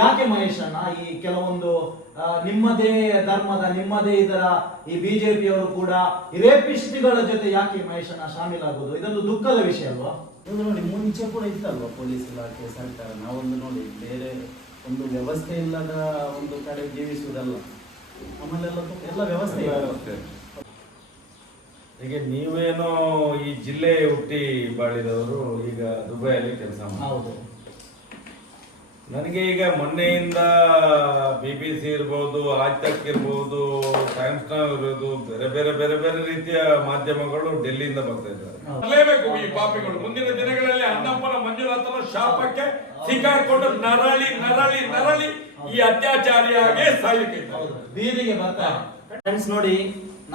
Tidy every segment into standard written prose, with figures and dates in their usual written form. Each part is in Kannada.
ಯಾಕೆ ಮಹೇಶಣ್ಣ ಈ ಕೆಲವೊಂದು ನಿಮ್ಮದೇ ಧರ್ಮದ ನಿಮ್ಮದೇ ಇದರ ಈ ಬಿಜೆಪಿಯವರು ಕೂಡ ರೇಪಿಸ್ಟ್ಗಳ ಜೊತೆ ಯಾಕೆ ಮಹೇಶಣ್ಣ ಶಾಮೀಲಾಗೋದು? ಇದೊಂದು ದುಃಖದ ವಿಷಯ ಅಲ್ವಾ? ನೋಡಿ, ಮುಂಚೆ ಕೂಡ ಇತ್ತಲ್ವಾ ಪೊಲೀಸ್ ಇಲಾಖೆ, ಸರ್ಕಾರ. ನಾವೊಂದು ನೋಡಿ, ಬೇರೆ ಒಂದು ವ್ಯವಸ್ಥೆ ಇಲ್ಲದ ಒಂದು ಕಡೆ ಜೀವಿಸುವುದಲ್ಲ, ನಮ್ಮಲ್ಲೆಲ್ಲ ಎಲ್ಲ ವ್ಯವಸ್ಥೆ ಇದೆ. ಈಗ ನೀವೇನೋ ಈ ಜಿಲ್ಲೆ ಹುಟ್ಟಿ ಬಾಳಿದವರು, ಈಗ ದುಬೈಯಲ್ಲಿ ಕೆಲಸ ಹೌದು. ನನಗೆ ಈಗ ಮೊನ್ನೆಯಿಂದ BBC ಇರ್ಬೋದು, ಆಜ್ ತಕ್ ಇರ್ಬೋದು, ಟೈಮ್ಸ್ ನೌ ಇರ್ಬೋದು, ಬೇರೆ ಬೇರೆ ಬೇರೆ ಬೇರೆ ರೀತಿಯ ಮಾಧ್ಯಮಗಳು ಡೆಲ್ಲಿಯಿಂದ ಬರ್ತಾ ಇದ್ದಾರೆ. ಬರಲೇಬೇಕು ಈ ಪಾಪಿಗಳು. ಮುಂದಿನ ದಿನಗಳಲ್ಲಿ ಅಣ್ಣಪ್ಪನ ಮಂಜುನಾಥನ ಶಾಪಕ್ಕೆ ಸಿಕ್ಕಾಕೊಂಡು ನರಳಿ ನರಳಿ ನರಳಿ ಈ ಅತ್ಯಾಚಾರಿಯಾಗೆ ಸಾಯಲಿಕ್ಕೆ ಬೀದಿಗೆ ಬರ್ತಾರೆ. ಫ್ರೆಂಡ್ಸ್ ನೋಡಿ,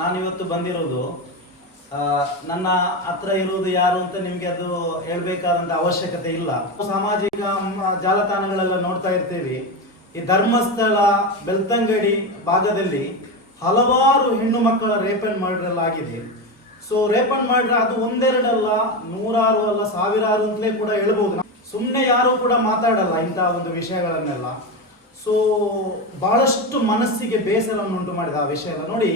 ನಾನಿವತ್ತು ಬಂದಿರೋದು ನನ್ನ ಹತ್ರ ಇರುವುದು ಯಾರು ಅಂತ ನಿಮ್ಗೆ ಅದು ಹೇಳ್ಬೇಕಾದಂತ ಅವಶ್ಯಕತೆ ಇಲ್ಲ. ಸಾಮಾಜಿಕ ಜಾಲತಾಣಗಳೆಲ್ಲ ನೋಡ್ತಾ ಇರ್ತೀವಿ. ಈ ಧರ್ಮಸ್ಥಳ ಬೆಳ್ತಂಗಡಿ ಭಾಗದಲ್ಲಿ ಹಲವಾರು ಹೆಣ್ಣು ಮಕ್ಕಳ ರೇಪ್ ಅಂಡ್ ಮರ್ಡರ್ ಆಗಿದೆ. ಸೊ ರೇಪ್ ಅಂಡ್ ಮರ್ಡರ್ ಅದು ಒಂದೆರಡಲ್ಲ, ನೂರಾರು ಅಲ್ಲ, ಸಾವಿರಾರು ಅಂತಲೇ ಕೂಡ ಹೇಳ್ಬೋದು. ಸುಮ್ಮನೆ ಯಾರು ಕೂಡ ಮಾತಾಡಲ್ಲ ಇಂತಹ ಒಂದು ವಿಷಯಗಳನ್ನೆಲ್ಲ. ಸೊ ಬಹಳಷ್ಟು ಮನಸ್ಸಿಗೆ ಬೇಸರವನ್ನುಂಟು ಮಾಡಿದ ಆ ವಿಷಯ ಎಲ್ಲ ನೋಡಿ.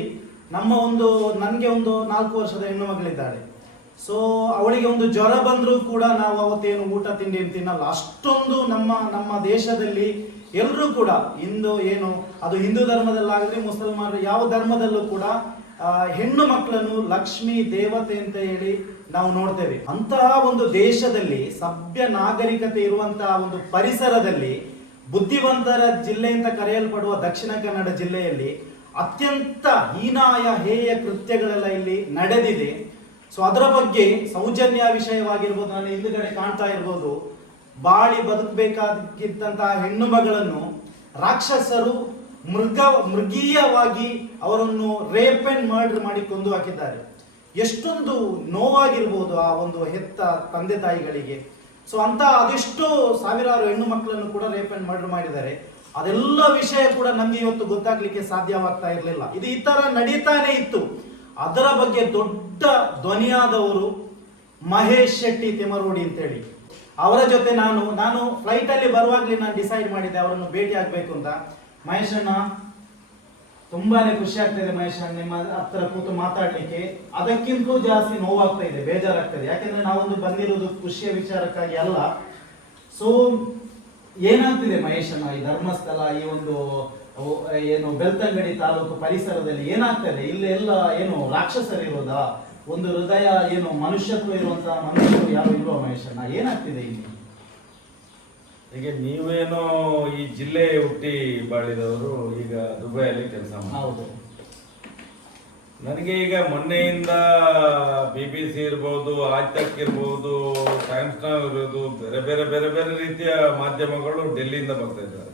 ನನಗೆ ಒಂದು 4 ವರ್ಷದ ಹೆಣ್ಣು ಮಗಳಿದ್ದಾಳೆ. ಸೊ ಅವಳಿಗೆ ಒಂದು ಜ್ವರ ಬಂದರೂ ಕೂಡ ನಾವು ಅವತ್ತೇನು ಊಟ ತಿಂಡಿ ತಿನ್ನಲ್ಲ. ಅಷ್ಟೊಂದು ನಮ್ಮ ದೇಶದಲ್ಲಿ ಎಲ್ಲರೂ ಕೂಡ ಅದು ಹಿಂದೂ ಧರ್ಮದಲ್ಲಾಗಲಿ, ಮುಸಲ್ಮಾನರು ಯಾವ ಧರ್ಮದಲ್ಲೂ ಕೂಡ ಹೆಣ್ಣು ಮಕ್ಕಳನ್ನು ಲಕ್ಷ್ಮಿ ದೇವತೆ ಅಂತ ಹೇಳಿ ನಾವು ನೋಡ್ತೇವೆ. ಅಂತಹ ಒಂದು ದೇಶದಲ್ಲಿ, ಸಭ್ಯ ನಾಗರಿಕತೆ ಇರುವಂತಹ ಒಂದು ಪರಿಸರದಲ್ಲಿ, ಬುದ್ಧಿವಂತರ ಜಿಲ್ಲೆ ಅಂತ ಕರೆಯಲ್ಪಡುವ ದಕ್ಷಿಣ ಕನ್ನಡ ಜಿಲ್ಲೆಯಲ್ಲಿ ಅತ್ಯಂತ ಹೀನಾಯ ಹೇಯ ಕೃತ್ಯಗಳೆಲ್ಲ ಇಲ್ಲಿ ನಡೆದಿದೆ. ಸೊ ಅದರ ಬಗ್ಗೆ ಸೌಜನ್ಯ ವಿಷಯವಾಗಿರ್ಬೋದು, ನಾನು ಹಿಂದುಗಡೆ ಕಾಣ್ತಾ ಇರ್ಬೋದು, ಬಾಳಿ ಬದುಕಬೇಕಾಗಿದ್ದಂತಹ ಹೆಣ್ಣು ಮಗಳನ್ನು ರಾಕ್ಷಸರು ಮೃಗೀಯವಾಗಿ ಅವರನ್ನು ರೇಪ್ ಅಂಡ್ ಮರ್ಡರ್ ಮಾಡಿ ಕೊಂದು ಹಾಕಿದ್ದಾರೆ. ಎಷ್ಟೊಂದು ನೋವಾಗಿರ್ಬೋದು ಆ ಒಂದು ಹೆತ್ತ ತಂದೆ ತಾಯಿಗಳಿಗೆ. ಸೊ ಅಂತ ಅದೆಷ್ಟೋ ಸಾವಿರಾರು ಹೆಣ್ಣು ಮಕ್ಕಳನ್ನು ಕೂಡ ರೇಪ್ ಅಂಡ್ ಮರ್ಡರ್ ಮಾಡಿದ್ದಾರೆ. ಅದೆಲ್ಲ ವಿಷಯ ಕೂಡ ನಮ್ಗೆ ಇವತ್ತು ಗೊತ್ತಾಗ್ಲಿಕ್ಕೆ ಸಾಧ್ಯವಾಗ್ತಾ ಇರಲಿಲ್ಲ. ಇದು ಈ ತರ ನಡೀತಾನೆ ಇತ್ತು. ಅದರ ಬಗ್ಗೆ ದೊಡ್ಡ ಧ್ವನಿಯಾದವರು ಮಹೇಶ್ ಶೆಟ್ಟಿ ತಿಮರೋಡಿ ಅಂತೇಳಿ. ಅವರ ಜೊತೆ ನಾನು ಫ್ಲೈಟ್ ಅಲ್ಲಿ ಬರುವಾಗ್ಲೇ ನಾನು ಡಿಸೈಡ್ ಮಾಡಿದ್ದೆ ಅವರನ್ನು ಭೇಟಿ ಆಗ್ಬೇಕು ಅಂತ. ಮಹೇಶ್ ಅಣ್ಣ, ತುಂಬಾನೇ ಖುಷಿ ಆಗ್ತದೆ ಮಹೇಶ್ ಅಣ್ಣ ನಿಮ್ಮ ಹತ್ರ ಕೂತು ಮಾತಾಡ್ಲಿಕ್ಕೆ. ಅದಕ್ಕಿಂತಲೂ ಜಾಸ್ತಿ ನೋವಾಗ್ತಾ ಇದೆ, ಬೇಜಾರಾಗ್ತದೆ. ಯಾಕೆಂದ್ರೆ ನಾವೊಂದು ಬಂದಿರೋದು ಖುಷಿಯ ವಿಚಾರಕ್ಕಾಗಿ ಅಲ್ಲ. ಸೊ ಏನಾಗ್ತಿದೆ ಮಹೇಶ್ ಅಣ್ಣ, ಈ ಧರ್ಮಸ್ಥಳ ಈ ಒಂದು ಬೆಳ್ತಂಗಡಿ ತಾಲೂಕು ಪರಿಸರದಲ್ಲಿ ಏನಾಗ್ತದೆ? ಇಲ್ಲೆಲ್ಲ ರಾಕ್ಷಸರಿರೋದಾ? ಒಂದು ಹೃದಯ ಮನುಷ್ಯತ್ವ ಇರುವಂತಹ ಮನುಷ್ಯರು ಯಾರು ಇಲ್ವಾ ಮಹೇಶ್ ಅಣ್ಣ? ಏನಾಗ್ತಿದೆ ಇಲ್ಲಿ? ಈಗ ನೀವೇನೋ ಈ ಜಿಲ್ಲೆ ಹುಟ್ಟಿ ಬಾಳಿದವರು, ಈಗ ದುಬೈಯಲ್ಲಿ ಕೆಲಸ ಹೌದು. ನನಗೆ ಈಗ ಮೊನ್ನೆಯಿಂದ BBC ಇರ್ಬೋದು, ಆಜ್ ತಕ್ ಇರ್ಬೋದು, ಟೈಮ್ಸ್ ನೌ ಇರ್ಬೋದು, ಬೇರೆ ಬೇರೆ ಬೇರೆ ಬೇರೆ ರೀತಿಯ ಮಾಧ್ಯಮಗಳು ಡೆಲ್ಲಿಯಿಂದ ಬರ್ತಾ ಇದ್ದಾರೆ.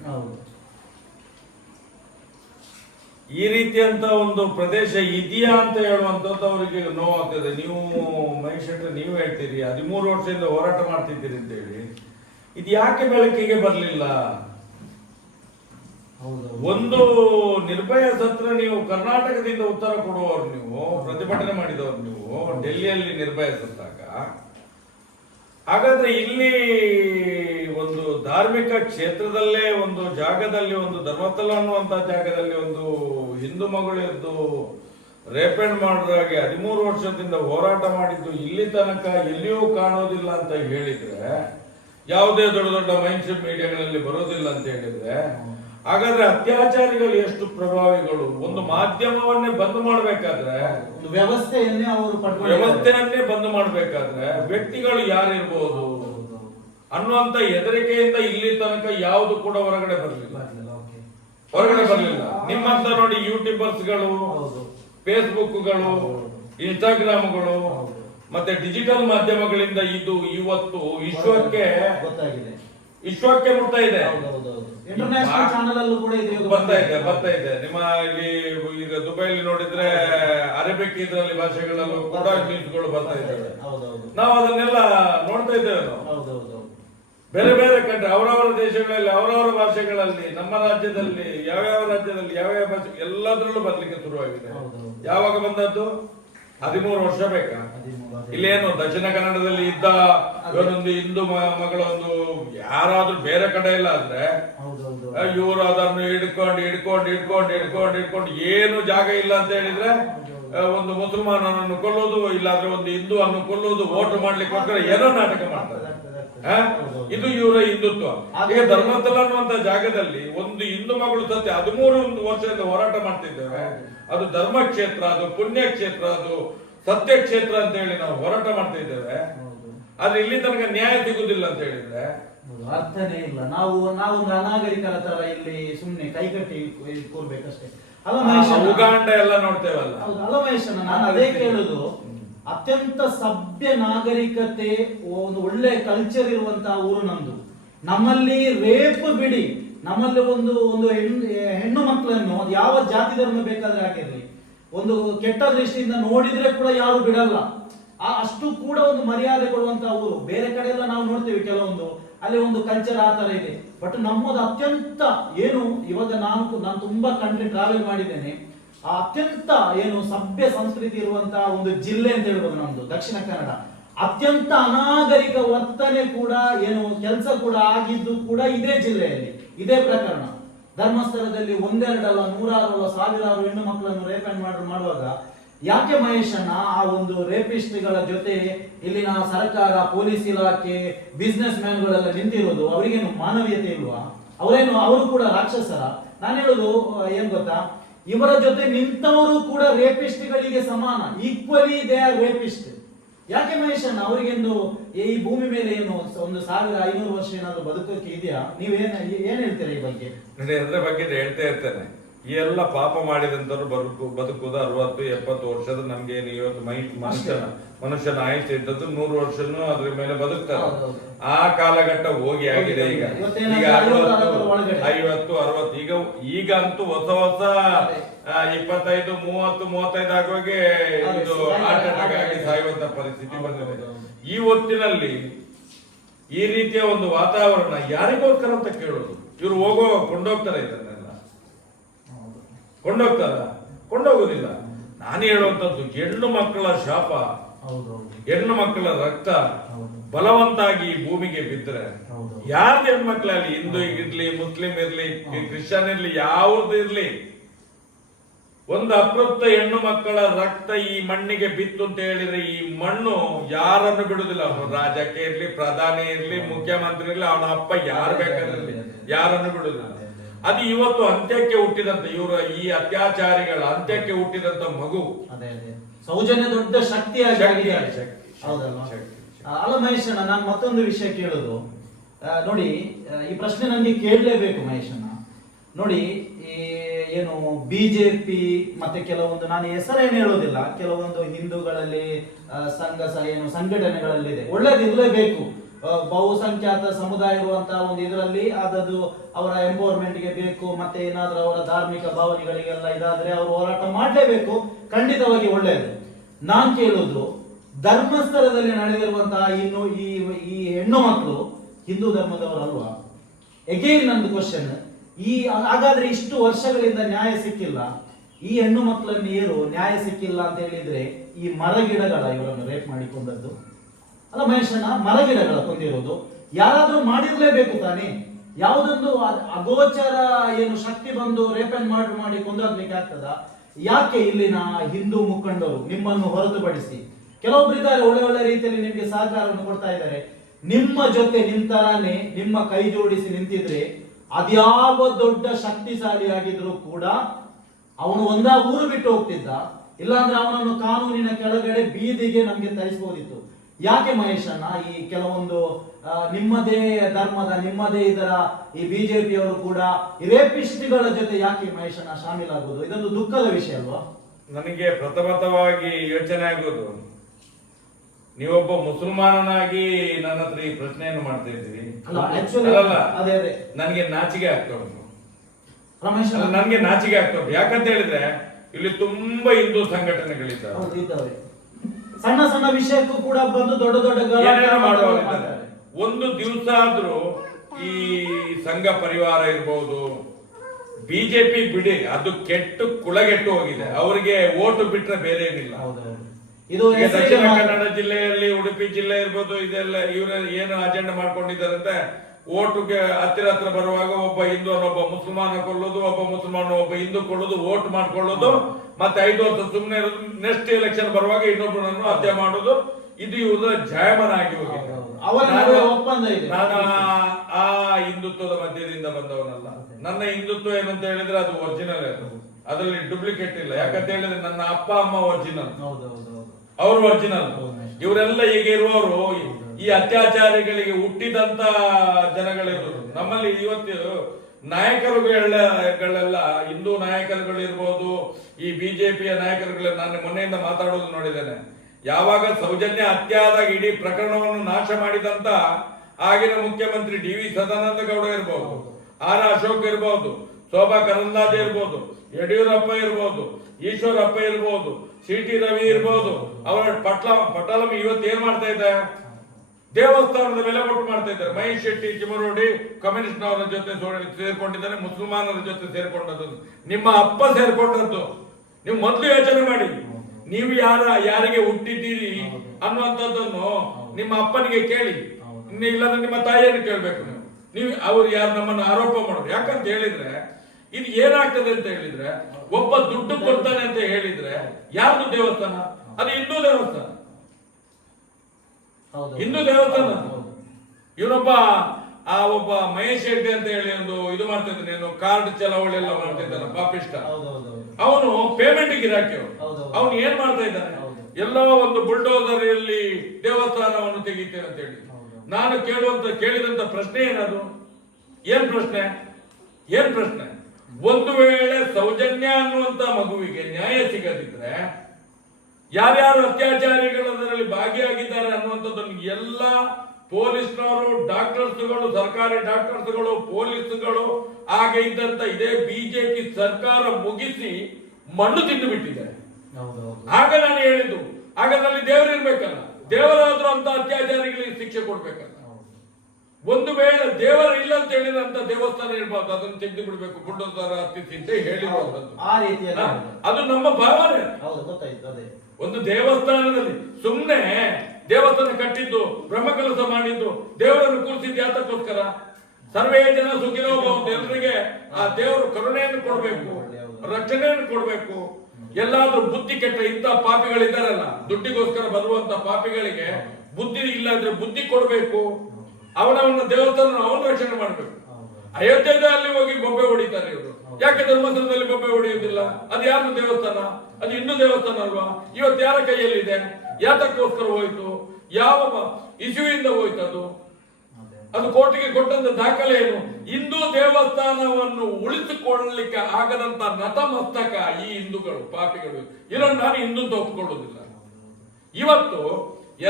ಈ ರೀತಿಯಂತ ಒಂದು ಪ್ರದೇಶ ಇದೆಯಾ ಅಂತ ಹೇಳುವಂತದ್ದು ಅವರಿಗೆ ನೋವಾಗ್ತದೆ. ನೀವು ಮಹೇಶ್ ಶೆಟ್ಟಿ, ನೀವು ಹೇಳ್ತೀರಿ 13 ವರ್ಷದಿಂದ ಹೋರಾಟ ಮಾಡ್ತಿದ್ದೀರಿ ಅಂತ ಹೇಳಿ. ಇದು ಯಾಕೆ ಬೆಳಕಿಗೆ ಬರಲಿಲ್ಲ? ಒಂದು ನಿರ್ಭಯ ಸತ್ರ ನೀವು ಕರ್ನಾಟಕದಿಂದ ಉತ್ತರ ಕೊಡುವವರು, ನೀವು ಪ್ರತಿಭಟನೆ ಮಾಡಿದವರು, ನೀವು ಡೆಲ್ಲಿಯಲ್ಲಿ ನಿರ್ಭಯ ಸತ್ತಾಗ, ಹಾಗಾದ್ರೆ ಇಲ್ಲಿ ಒಂದು ಧಾರ್ಮಿಕ ಕ್ಷೇತ್ರದಲ್ಲೇ ಒಂದು ಜಾಗದಲ್ಲಿ, ಒಂದು ಧರ್ಮಸ್ಥಳ ಅನ್ನುವಂತ ಜಾಗದಲ್ಲಿ ಒಂದು ಹಿಂದೂ ಮಗಳು ರೇಪ್ ಅಂಡ್ ಮರ್ಡರ್ ಆಗಿ 13 ವರ್ಷದಿಂದ ಹೋರಾಟ ಮಾಡಿದ್ದು ಇಲ್ಲಿ ತನಕ ಎಲ್ಲಿಯೂ ಕಾಣೋದಿಲ್ಲ ಅಂತ ಹೇಳಿದ್ರೆ, ಯಾವುದೇ ದೊಡ್ಡ ದೊಡ್ಡ ಮೈನ್ಸ್ಟ್ರೀಮ್ ಮೀಡಿಯಾಗಳಲ್ಲಿ ಬರೋದಿಲ್ಲ ಅಂತ ಹೇಳಿದ್ರೆ, ಹಾಗಾದ್ರೆ ಅತ್ಯಾಚಾರಿಗಳು ಎಷ್ಟು ಪ್ರಭಾವಿಗಳು? ಒಂದು ಮಾಧ್ಯಮವನ್ನೇ ಬಂದ್ ಮಾಡಬೇಕಾದ್ರೆ, ವ್ಯವಸ್ಥೆಯನ್ನೇ ಬಂದ್ ಮಾಡಬೇಕಾದ್ರೆ ವ್ಯಕ್ತಿಗಳು ಯಾರಿರ್ಬೋದು ಅನ್ನುವಂತ ಹೆದರಿಕೆಯಿಂದ ಇಲ್ಲಿ ತನಕ ಯಾವುದು ಕೂಡ ಹೊರಗಡೆ ಬರಲಿಲ್ಲ. ನಿಮ್ಮಂತ ನೋಡಿ ಯೂಟ್ಯೂಬರ್ಸ್ಗಳು, ಫೇಸ್ಬುಕ್ಗಳು, ಇನ್ಸ್ಟಾಗ್ರಾಮ್ಗಳು ಮತ್ತೆ ಡಿಜಿಟಲ್ ಮಾಧ್ಯಮಗಳಿಂದ ಇದು ಇವತ್ತು ವಿಶ್ವಕ್ಕೆ ಮುಟ್ತಾ ಇದೆ. ಬರ್ತಾ ಇದೆ. ನಿಮ್ಮ ಇಲ್ಲಿ ಈಗ ದುಬೈಲಿ ನೋಡಿದ್ರೆ ಅರೇಬಿಕ್ ಇದರಲ್ಲಿ ಭಾಷೆಗಳಲ್ಲೂ ಕೂಡ ನ್ಯೂಸ್ಗಳು ಬರ್ತಾ ಇದ್ದಾವೆ. ನಾವು ಅದನ್ನೆಲ್ಲ ನೋಡ್ತಾ ಇದ್ದೇವೆ. ಬೇರೆ ಬೇರೆ ಕಂಟ್ರಿ, ಅವರವರ ದೇಶಗಳಲ್ಲಿ ಅವರವರ ಭಾಷೆಗಳಲ್ಲಿ, ನಮ್ಮ ರಾಜ್ಯದಲ್ಲಿ ಯಾವ್ಯಾವ ರಾಜ್ಯದಲ್ಲಿ ಯಾವ್ಯಾವ ಭಾಷೆ ಎಲ್ಲದರಲ್ಲೂ ಬರ್ಲಿಕ್ಕೆ ಶುರುವಾಗಿದೆ. ಯಾವಾಗ ಬಂದದ್ದು? 13 ವರ್ಷ ಬೇಕಾ? ಇಲ್ಲೇನು ದಕ್ಷಿಣ ಕನ್ನಡದಲ್ಲಿ ಇದ್ದ ಇವನೊಂದು ಹಿಂದೂ ಮಗಳೊಂದು ಯಾರಾದ್ರೂ ಬೇರೆ ಕಡೆ ಇಲ್ಲ ಆದ್ರೆ ಇವರು ಅದನ್ನು ಹಿಡ್ಕೊಂಡು ಏನು ಜಾಗ ಇಲ್ಲ ಅಂತ ಹೇಳಿದ್ರೆ ಒಂದು ಮುಸಲ್ಮಾನನನ್ನು ಕೊಲ್ಲೋದು, ಇಲ್ಲಾಂದ್ರೆ ಒಂದು ಹಿಂದೂವನ್ನು ಕೊಲ್ಲೋದು, ವೋಟ್ ಮಾಡ್ಲಿಕ್ಕೋಸ್ಕರ ಏನೋ ನಾಟಕ ಮಾಡ್ತಾರೆ. ಇದು ಇವರ ಹಿಂದುತ್ವ. ಈಗ ಧರ್ಮಸ್ಥಳ ಅನ್ನುವಂತ ಜಾಗದಲ್ಲಿ ಒಂದು ಹಿಂದೂ ಮಗಳು ಸತ್ಯ 13 ವರ್ಷದಿಂದ ಹೋರಾಟ ಮಾಡ್ತಿದ್ದೇವೆ. ಅದು ಧರ್ಮಕ್ಷೇತ್ರ, ಅದು ಪುಣ್ಯಕ್ಷೇತ್ರ, ಅದು ಸತ್ಯ ಕ್ಷೇತ್ರ ಅಂತ ಹೇಳಿ ನಾವು ಹೋರಾಟ ಮಾಡ್ತಾ ಇದ್ದೇವೆ. ಆದ್ರೆ ಇಲ್ಲಿ ತನಕ ನ್ಯಾಯ ಸಿಗುದಿಲ್ಲ ಅಂತ ಹೇಳಿದ್ರೆ ಅರ್ಥನೇ ಇಲ್ಲ. ನಾವು ಒಂದು ಅನಾಗರಿಕರ ತರ ಇಲ್ಲಿ ಸುಮ್ನೆ ಕೈಕಟ್ಟಿ ಕೂರ್ಬೇಕಷ್ಟೇ. ಉಗಾಂಡ ಎಲ್ಲ ನೋಡ್ತೇವಲ್ಲ. ಅಲ್ಲ ಮಹೇಶನ, ನಾನು ಅದೇ ಕೇಳುದು. ಅತ್ಯಂತ ಸಭ್ಯ ನಾಗರಿಕತೆ, ಒಂದು ಒಳ್ಳೆ ಕಲ್ಚರ್ ಇರುವಂತಹ ಊರು ನಮ್ದು. ನಮ್ಮಲ್ಲಿ ರೇಪ್ ಬಿಡಿ, ನಮ್ಮಲ್ಲಿ ಒಂದು ಹೆಣ್ಣು ಮಕ್ಕಳನ್ನು ಯಾವ ಜಾತಿ ಧರ್ಮ ಬೇಕಾದ್ರೆ ಆಗಿರ್ಲಿ, ಒಂದು ಕೆಟ್ಟ ದೃಷ್ಟಿಯಿಂದ ನೋಡಿದ್ರೆ ಕೂಡ ಯಾರು ಬಿಡಲ್ಲ. ಅಷ್ಟು ಕೂಡ ಒಂದು ಮರ್ಯಾದೆ ಕೊಡುವಂತಹ ಊರು. ಬೇರೆ ಕಡೆ ಎಲ್ಲ ನಾವು ನೋಡ್ತೇವೆ ಕೆಲವೊಂದು, ಅಲ್ಲಿ ಒಂದು ಕಲ್ಚರ್ ಆ ತರ ಇದೆ. ಬಟ್ ನಮ್ಮದು ಅತ್ಯಂತ ಏನು, ಇವಾಗ ನಾನು ತುಂಬಾ ಕಂಟ್ರಿ ಟ್ರಾವೆಲ್ ಮಾಡಿದ್ದೇನೆ. ಆ ಅತ್ಯಂತ ಏನು ಸಭ್ಯ ಸಂಸ್ಕೃತಿ ಇರುವಂತಹ ಒಂದು ಜಿಲ್ಲೆ ಅಂತ ಹೇಳ್ಬೋದು ನಮ್ದು ದಕ್ಷಿಣ ಕನ್ನಡ. ಅತ್ಯಂತ ಅನಾಗರಿಕ ವರ್ತನೆ ಕೂಡ ಏನು ಕೆಲಸ ಕೂಡ ಆಗಿದ್ದು ಕೂಡ ಇದೇ ಜಿಲ್ಲೆಯಲ್ಲಿ. ಇದೇ ಪ್ರಕರಣ ಧರ್ಮಸ್ಥಳದಲ್ಲಿ ಒಂದೆರಡಲ್ಲ, ನೂರಾರಲ್ಲ, ಸಾವಿರಾರು ಹೆಣ್ಣು ಮಕ್ಕಳನ್ನು ರೇಪ್ ಅಂಡ್ ಮಾಡುವಾಗ ಯಾಕೆ ಮಹೇಶಣ್ಣ ಆ ಒಂದು ರೇಪಿಸ್ಟ್ಗಳ ಜೊತೆ ಇಲ್ಲಿನ ಸರ್ಕಾರ, ಪೊಲೀಸ್ ಇಲಾಖೆ, ಬಿಸ್ನೆಸ್ ಮ್ಯಾನ್ಗಳೆಲ್ಲ ನಿಂತಿರೋದು? ಅವರಿಗೇನು ಮಾನವೀಯತೆ ಇಲ್ವಾ? ಅವರು ಕೂಡ ರಾಕ್ಷಸರ? ನಾನು ಹೇಳೋದು ಏನ್ ಗೊತ್ತಾ, ಇವರ ಜೊತೆ ನಿಂತವರು ಕೂಡ ರೇಪಿಸ್ಟ್ಗಳಿಗೆ ಸಮಾನ. Equally they are rapist. ಯಾಕೆ ಮಹೇಶಣ್ಣ ಅವರಿಗೆಂದು ಈ ಭೂಮಿ ಮೇಲೆ ಏನು 1500 ವರ್ಷ ಏನಾದ್ರು ಬದುಕೋಕೆ ಇದೆಯಾ? ಏನ್ ಹೇಳ್ತೀರಾ ಈ ಬಗ್ಗೆ? ಅದ್ರ ಬಗ್ಗೆ ಹೇಳ್ತಾ ಇರ್ತೇನೆ. ಈ ಎಲ್ಲ ಪಾಪ ಮಾಡಿದಂತವ್ರು ಬದುಕುವುದು 60-70 ವರ್ಷದ. ನಮ್ಗೆ ಇವತ್ತು ಮನುಷ್ಯನ ಆಯುಷ್ಯ ಇದ್ದದ್ದು 100 ವರ್ಷನೂ ಅದ್ರ ಮೇಲೆ ಬದುಕ್ತಾರೆ. ಆ ಕಾಲಘಟ್ಟ ಹೋಗಿ ಆಗಿದೆ. ಈಗ 50-60. ಈಗ ಅಂತೂ ಹೊಸ 25, 30, 35 ಆಗುವಾಗೆ ಇದು ಹಾರ್ಟ್ ಅಟ್ಯಾಕ್ ಆಗಿ ಸಾಯುವಂತ ಪರಿಸ್ಥಿತಿ ಬಂದಿದೆ. ಈ ಹೊತ್ತಿನಲ್ಲಿ ಈ ರೀತಿಯ ಒಂದು ವಾತಾವರಣ ಯಾರಿಗೋಸ್ಕರ ಅಂತ ಕೇಳೋದು? ಇವ್ರು ಕೊಂಡೋಗ್ತಾರೆ, ಇದನ್ನೆಲ್ಲ ಕೊಂಡೋಗುದಿಲ್ಲ. ನಾನು ಹೇಳುವಂತದ್ದು ಹೆಣ್ಣು ಮಕ್ಕಳ ಶಾಪ, ಹೆಣ್ಣು ಮಕ್ಕಳ ರಕ್ತ ಬಲವಂತಾಗಿ ಭೂಮಿಗೆ ಬಿದ್ದರೆ ಯಾರ್ದು ಹೆಣ್ಮಕ್ಳಲ್ಲಿ, ಹಿಂದೂ ಇರ್ಲಿ, ಮುಸ್ಲಿಂ ಇರ್ಲಿ, ಕ್ರಿಶ್ಚಿಯನ್ ಇರ್ಲಿ, ಯಾವ್ದು ಇರ್ಲಿ, ಒಂದು ಅತೃಪ್ತ ಹೆಣ್ಣು ಮಕ್ಕಳ ರಕ್ತ ಈ ಮಣ್ಣಿಗೆ ಬಿತ್ತು ಅಂತ ಹೇಳಿದ್ರೆ ಈ ಮಣ್ಣು ಯಾರನ್ನು ಬಿಡುದಿಲ್ಲ. ಅವನು ರಾಜಕ್ಕೆ ಇರ್ಲಿ, ಪ್ರಧಾನಿ ಇರ್ಲಿ, ಮುಖ್ಯಮಂತ್ರಿ ಇರ್ಲಿ, ಅವನ ಅಪ್ಪ ಯಾರು ಬೇಕಾದಿರ್ಲಿ, ಯಾರನ್ನು ಬಿಡುದಿಲ್ಲ. ಅದು ಇವತ್ತು ಅಂತ್ಯಕ್ಕೆ ಹುಟ್ಟಿದಂತ ಇವರ ಈ ಅತ್ಯಾಚಾರಿಗಳ ಅಂತ್ಯಕ್ಕೆ ಹುಟ್ಟಿದಂತ ಮಗು. ಸೌಜನ್ಯ ದೊಡ್ಡ ಶಕ್ತಿಯಾಗಿ ಅಲ್ಲ ಮಹೇಶಣ್ಣ, ನಾನು ಮತ್ತೊಂದು ವಿಷಯ ಕೇಳೋದು ನೋಡಿ. ಈ ಪ್ರಶ್ನೆ ನನಗೆ ಕೇಳಲೇಬೇಕು ಮಹೇಶಣ್ಣ. ನೋಡಿ, ಏನು ಬಿಜೆಪಿ ಮತ್ತೆ ಕೆಲವೊಂದು, ನಾನು ಹೆಸರೇನು ಹೇಳೋದಿಲ್ಲ, ಕೆಲವೊಂದು ಹಿಂದೂಗಳಲ್ಲಿ ಸಂಘಟನೆಗಳಲ್ಲಿದೆ. ಒಳ್ಳೇದಿರ್ಲೇಬೇಕು. ಬಹುಸಂಖ್ಯಾತ ಸಮುದಾಯ ಇರುವಂತಹ ಒಂದು ಇದರಲ್ಲಿ ಅದದು ಅವರ ಎಂಪವರ್ಮೆಂಟ್ಗೆ ಬೇಕು. ಮತ್ತೆ ಏನಾದ್ರೂ ಅವರ ಧಾರ್ಮಿಕ ಭಾವನೆಗಳಿಗೆಲ್ಲ ಇದಾದ್ರೆ ಅವರು ಹೋರಾಟ ಮಾಡಲೇಬೇಕು, ಖಂಡಿತವಾಗಿ ಒಳ್ಳೆಯದು. ನಾನ್ ಕೇಳೋದು, ಧರ್ಮಸ್ಥಳದಲ್ಲಿ ನಡೆದಿರುವಂತಹ ಇನ್ನು ಈ ಹೆಣ್ಣು ಮಕ್ಕಳು ಹಿಂದೂ ಧರ್ಮದವರಲ್ವಾ? ಎಗೇನ್ ನಂದು ಕ್ವಶನ್, ಹಾಗಾದ್ರೆ ಇಷ್ಟು ವರ್ಷಗಳಿಂದ ನ್ಯಾಯ ಸಿಕ್ಕಿಲ್ಲ, ಈ ಹೆಣ್ಣು ಮಕ್ಕಳನ್ನು ನ್ಯಾಯ ಸಿಕ್ಕಿಲ್ಲ ಅಂತ ಹೇಳಿದ್ರೆ ಈ ಮರಗಿಡಗಳ ಇವರನ್ನು ರೇಪ್ ಮಾಡಿಕೊಂಡದ್ದು ಅಲ್ಲ ಮಹೇಶಣ್ಣ? ಮರಗಿಡಗಳ ಕೊಂದಿರೋದು ಯಾರಾದ್ರೂ ಮಾಡಿರ್ಲೇಬೇಕು ತಾನೇ. ಯಾವುದೊಂದು ಅಗೋಚರ ಏನು ಶಕ್ತಿ ಬಂದು ರೇಪ್ ಅಂಡ್ ಮರ್ಡರ್ ಮಾಡಿ ಕೊಂದಾಗ್ಲಿಕ್ಕೆ ಆಗ್ತದ? ಯಾಕೆ ಇಲ್ಲಿನ ಹಿಂದೂ ಮುಖಂಡರು ನಿಮ್ಮನ್ನು ಹೊರತುಪಡಿಸಿ ಕೆಲವೊಬ್ರು ಇದ್ದಾರೆ, ಒಳ್ಳೆ ರೀತಿಯಲ್ಲಿ ನಿಮ್ಗೆ ಸಹಕಾರವನ್ನು ಕೊಡ್ತಾ ಇದ್ದಾರೆ, ನಿಮ್ಮ ಜೊತೆ ನಿಂತರಾನೆ, ನಿಮ್ಮ ಕೈ ಜೋಡಿಸಿ ನಿಂತಿದ್ರೆ ಅದ್ಯಾವ ದೊಡ್ಡ ಶಕ್ತಿಶಾಲಿ ಆಗಿದ್ರು ಕೂಡ ಅವನು ಊರು ಬಿಟ್ಟು ಹೋಗ್ತಿದ್ದ, ಇಲ್ಲಾಂದ್ರೆ ಅವನನ್ನು ಕಾನೂನಿನ ಕೆಳಗಡೆ ಬೀದಿಗೆ ನಮ್ಗೆ ತರಿಸಬಹುದಿತ್ತು. ಯಾಕೆ ಮಹೇಶಣ್ಣ ಈ ಕೆಲವೊಂದು ನಿಮ್ಮದೇ ಧರ್ಮದ, ನಿಮ್ಮದೇ ಇದರ ಈ ಬಿಜೆಪಿಯವರು ಕೂಡ ಈ ರೇಪಿಸ್ಟ್ಗಳ ಜೊತೆ ಯಾಕೆ ಮಹೇಶಣ್ಣ ಶಾಮೀಲಾಗುವುದು? ಇದೊಂದು ದುಃಖದ ವಿಷಯ ಅಲ್ವಾ? ನನಗೆ ಪ್ರಥಮತವಾಗಿ ಯೋಚನೆ ಆಗೋದು, ನೀವೊಬ್ಬ ಮುಸಲ್ಮಾನನಾಗಿ ನನ್ನ ಹತ್ರ ಈ ಪ್ರಶ್ನೆಯನ್ನು ಮಾಡ್ತಾ ಇದ್ದೀರಿ. ನನಗೆ ನಾಚಿಕೆ ಆಗ್ತಾ ಉಂಟು. ನನಗೆ ನಾಚಿಕೆ ಆಗ್ತಾ ಉಂಟು. ಯಾಕಂತ ಹೇಳಿದ್ರೆ ಇಲ್ಲಿ ತುಂಬಾ ಹಿಂದೂ ಸಂಘಟನೆಗಳಿದ್ದಾವೆ. ಸಣ್ಣ ಸಣ್ಣ ವಿಷಯಕ್ಕೂ ಕೂಡ ಬಂದು ದೊಡ್ಡ ಮಾಡುವಾಗ ಒಂದು ದಿವಸ ಆದ್ರೂ ಈ ಸಂಘ ಪರಿವಾರ ಇರ್ಬಹುದು, ಬಿಜೆಪಿ ಬಿಡಿ, ಅದು ಕೆಟ್ಟು ಕುಳಗೆಟ್ಟು ಹೋಗಿದೆ. ಅವರಿಗೆ ಓಟು ಬಿಟ್ರೆ ಬೇರೆ ಏನಿಲ್ಲ. ಇದು ಈಗ ದಕ್ಷಿಣ ಕನ್ನಡ ಜಿಲ್ಲೆಯಲ್ಲಿ ಉಡುಪಿ ಜಿಲ್ಲೆ ಇರ್ಬೋದು, ಇದೆಲ್ಲ ಇವ್ರ ಏನು ಅಜೆಂಡಾ ಮಾಡ್ಕೊಂಡಿದ್ದಾರಂತೆ, ಓಟ್ಗೆ ಹತ್ತಿರ ಬರುವಾಗ ಒಬ್ಬ ಹಿಂದೂ ಒಬ್ಬ ಮುಸಲ್ಮಾನ ಕೊಲ್ಲೋದು, ಒಬ್ಬ ಮುಸಲ್ಮಾನ ಒಬ್ಬ ಹಿಂದೂ ಕೊಲ್ಲೋದು, ವೋಟ್ ಮಾಡ್ಕೊಳ್ಳೋದು, ಮತ್ತೆ 5 ವರ್ಷ ಸುಮ್ಮನೆ ಇರೋದು, ನೆಕ್ಸ್ಟ್ ಎಲೆಕ್ಷನ್ ಬರುವಾಗ ಇನ್ನೊಬ್ಬರನ್ನು ಹತ್ಯೆ ಮಾಡೋದು, ಇದು ಇವ್ರ ಜಾಯಮಾನ ಆಗಿ ಹೋಗಿದೆ. ಅವರ ನಡುವೆ ಒಪ್ಪಂದ ಇದೆ. ನಾನು ಆ ಹಿಂದುತ್ವದ ಮಧ್ಯದಿಂದ ಬಂದವನಲ್ಲ. ನನ್ನ ಹಿಂದುತ್ವ ಏನಂತ ಹೇಳಿದ್ರೆ ಅದು ಒರಿಜಿನಲ್, ಅದರಲ್ಲಿ ಡೂಪ್ಲಿಕೇಟ್ ಇಲ್ಲ. ಯಾಕಂತ ಹೇಳಿದ್ರೆ ನನ್ನ ಅಪ್ಪ ಅಮ್ಮ ಒರಿಜಿನಲ್, ಅವರು ಒರಿಜಿನಲ್. ಇವರೆಲ್ಲ ಈಗ ಇರುವವರು ಈ ಅತ್ಯಾಚಾರಿಗಳಿಗೆ ಹುಟ್ಟಿದಂತ ಜನಗಳಿರೋದು. ನಮ್ಮಲ್ಲಿ ಇವತ್ತು ನಾಯಕರುಗಳೆಲ್ಲ ಹಿಂದೂ ನಾಯಕರುಗಳಿರ್ಬೋದು, ಈ ಬಿಜೆಪಿಯ ನಾಯಕರುಗಳ ನಾನು ಮೊನ್ನೆಯಿಂದ ಮಾತಾಡೋದು ನೋಡಿದ್ದೇನೆ. ಯಾವಾಗ ಸೌಜನ್ಯ ಹತ್ಯೆ ಆದಾಗ ಇಡೀ ಪ್ರಕರಣವನ್ನು ನಾಶ ಮಾಡಿದಂತ ಆಗಿನ ಮುಖ್ಯಮಂತ್ರಿ ಡಿ.ವಿ. ಸದಾನಂದ ಗೌಡ ಇರ್ಬೋದು, ಆರ್ ಅಶೋಕ್ ಇರ್ಬೋದು, ಶೋಭಾ ಕರಂದ್ಲಾಜೆ ಇರ್ಬೋದು, ಯಡಿಯೂರಪ್ಪ ಇರ್ಬೋದು, ಈಶ್ವರಪ್ಪ ಇರ್ಬೋದು, ಸಿ.ಟಿ. ರವಿ ಇರ್ಬೋದು, ಅವರ ಪಟ್ಲಂ ಇವತ್ತು ಏನ್ ಮಾಡ್ತಾ ಇದ್ದ, ದೇವಸ್ಥಾನದ ಬೆಲೆ ಕೊಟ್ಟು ಮಾಡ್ತಾ ಇದ್ದಾರೆ. ಮಹೇಶ್ ಶೆಟ್ಟಿ ಚಿಮರೋಡಿ ಕಮ್ಯುನಿಸ್ಟ್ನವರ ಜೊತೆ ಸೇರ್ಕೊಂಡಿದ್ದಾನೆ, ಮುಸಲ್ಮಾನರ ಜೊತೆ ಸೇರ್ಕೊಂಡದ್ದು. ನಿಮ್ಮ ಅಪ್ಪ ಸೇರ್ಕೊಂಡದ್ದು. ನೀವು ಮೊದಲು ಯೋಚನೆ ಮಾಡಿ, ನೀವು ಯಾರಿಗೆ ಹುಟ್ಟಿದ್ದೀರಿ ಅನ್ನುವಂಥದ್ದನ್ನು ನಿಮ್ಮ ಅಪ್ಪನಿಗೆ ಕೇಳಿ, ಇಲ್ಲದ್ರೆ ನಿಮ್ಮ ತಾಯಿಯನ್ನು ಕೇಳಬೇಕು. ನೀವು ಅವ್ರು ಯಾರು ನಮ್ಮನ್ನು ಆರೋಪ ಮಾಡೋದು. ಯಾಕಂತ ಹೇಳಿದ್ರೆ ಇದು ಏನಾಗ್ತದೆ ಅಂತ ಹೇಳಿದ್ರೆ, ಒಬ್ಬ ದುಡ್ಡು ಕೊಡ್ತಾನೆ ಅಂತ ಹೇಳಿದ್ರೆ ಯಾರ್ದು ದೇವಸ್ಥಾನ? ಅದು ಹಿಂದೂ ದೇವಸ್ಥಾನ, ಹಿಂದೂ ದೇವಸ್ಥಾನ. ಇವನೊಬ್ಬ ಒಬ್ಬ ಮಹೇಶ್ ಹೆಗ್ಡೆ ಅಂತ ಹೇಳಿ ಒಂದು ಇದು ಮಾಡ್ತಾ ಇದ್ದಾನೆ, ಕಾರ್ಡ್ ಚಲಾವಣೆ ಎಲ್ಲ ಮಾಡ್ತಾ ಇದ್ದಾನೆ, ಪಾಪಿಷ್ಟ. ಅವನು ಪೇಮೆಂಟ್ ಗಿರಾಕಿ. ಅವನು ಏನ್ ಮಾಡ್ತಾ ಇದ್ದಾನೆ, ಎಲ್ಲೋ ಒಂದು ಬುಲ್ಡೋಸರ್ ಅಲ್ಲಿ ದೇವಸ್ಥಾನವನ್ನು ತೆಗಿತೇನೆ ಅಂತ ಹೇಳಿ. ನಾನು ಕೇಳಿದಂತ ಪ್ರಶ್ನೆ ಏನದು? ಏನ್ ಪ್ರಶ್ನೆ? ಒಂದು ವೇಳೆ ಸೌಜನ್ಯ ಅನ್ನುವಂತ ಮಗುವಿಗೆ ನ್ಯಾಯ ಸಿಗದಿದ್ರೆ, ಯಾರ್ಯಾರು ಅತ್ಯಾಚಾರಿಗಳದರಲ್ಲಿ ಭಾಗಿಯಾಗಿದ್ದಾರೆ ಅನ್ನುವಂಥದ್ದನ್ನು ಎಲ್ಲ ಪೊಲೀಸ್ನವರು, ಡಾಕ್ಟರ್ಸ್ಗಳು, ಸರ್ಕಾರಿ ಡಾಕ್ಟರ್ಸ್ಗಳು, ಪೊಲೀಸ್ಗಳು, ಹಾಗೆ ಇದ್ದಂತ ಇದೇ ಬಿಜೆಪಿ ಸರ್ಕಾರ ಮುಗಿಸಿ ಮಣ್ಣು ತಿಂದು ಬಿಟ್ಟಿದ್ದಾರೆ. ಆಗ ನಾನು ಹೇಳಿದ್ದು, ಹಾಗಾದ್ರೆ ದೇವರು ಇರ್ಬೇಕಲ್ಲ, ದೇವರಾದ್ರೂ ಅಂತ ಅತ್ಯಾಚಾರಿಗಳಿಗೆ ಶಿಕ್ಷೆ ಕೊಡ್ಬೇಕಲ್ಲ. ಒಂದು ವೇಳೆ ದೇವರ ಇಲ್ಲ ಅಂತ ಹೇಳಿದಂತ ದೇವಸ್ಥಾನ ಇರ್ಬಾರ್ದು, ಅದನ್ನು ತೆಗೆದು ಬಿಡ್ಬೇಕು, ಬುಲ್ಡೋಸರ್ ಹತ್ತಿಸಿ ಅಂತ ಹೇಳಿರುವಂತದ್ದು. ಅದು ನಮ್ಮ ಭಾವನೆ. ಒಂದು ದೇವಸ್ಥಾನದಲ್ಲಿ ಸುಮ್ಮನೆ ದೇವಸ್ಥಾನ ಕಟ್ಟಿದ್ದು, ಬ್ರಹ್ಮಕಲಸ ಮಾಡಿದ್ದು, ದೇವರನ್ನು ಕೂರಿಸಿದ್ದು ಯಾತಕ್ಕೋಸ್ಕರ? ಸರ್ವೇ ಜನ ಸುಖಿನೋ ಭವಂತು, ಎಲ್ಲರಿಗೆ ಆ ದೇವರು ಕರುಣೆಯನ್ನು ಕೊಡಬೇಕು, ರಕ್ಷಣೆಯನ್ನು ಕೊಡಬೇಕು. ಎಲ್ಲಾದ್ರೂ ಬುದ್ಧಿ ಕೆಟ್ಟ ಇಂಥ ಪಾಪಿಗಳಿದ್ದಾರಲ್ಲ, ದುಡ್ಡಿಗೋಸ್ಕರ ಬರುವಂತ ಪಾಪಿಗಳಿಗೆ ಬುದ್ಧಿ ಇಲ್ಲ ಅಂದ್ರೆ ಬುದ್ಧಿ ಕೊಡಬೇಕು. ಅವನವನ್ನ ದೇವಸ್ಥಾನ ಅವನು ರಕ್ಷಣೆ ಮಾಡಬೇಕು. ಅಯೋಧ್ಯೆಯಲ್ಲಿ ಹೋಗಿ ಬೊಬ್ಬೆ ಹೊಡಿತಾರೆ ಇವರು. ಯಾಕೆ ಧರ್ಮಸ್ಥಳದಲ್ಲಿ ಬೊಬ್ಬೆ ಹೊಡೆಯುವುದಿಲ್ಲ? ಅದು ಯಾರು ದೇವಸ್ಥಾನ? ಅದು ಹಿಂದೂ ದೇವಸ್ಥಾನ ಅಲ್ವಾ? ಇವತ್ತು ಯಾರ ಕೈಯಲ್ಲಿದೆ? ಯಾತಕ್ಕೋಸ್ಕರ ಹೋಯ್ತು? ಯಾವ ಇಸುವಿಂದ ಹೋಯ್ತು? ಅದು ಕೋರ್ಟಿಗೆ ಕೊಟ್ಟಂತ ದಾಖಲೆ ಏನು? ಹಿಂದೂ ದೇವಸ್ಥಾನವನ್ನು ಉಳಿಸಿಕೊಳ್ಳಲಿಕ್ಕೆ ಆಗದಂತ ನತಮಸ್ತಕ ಈ ಹಿಂದೂಗಳು, ಪಾಪಿಗಳು. ಇದನ್ನು ನಾನು ಹಿಂದೂ ಅಂತ ಒಪ್ಪಿಕೊಳ್ಳುವುದಿಲ್ಲ. ಇವತ್ತು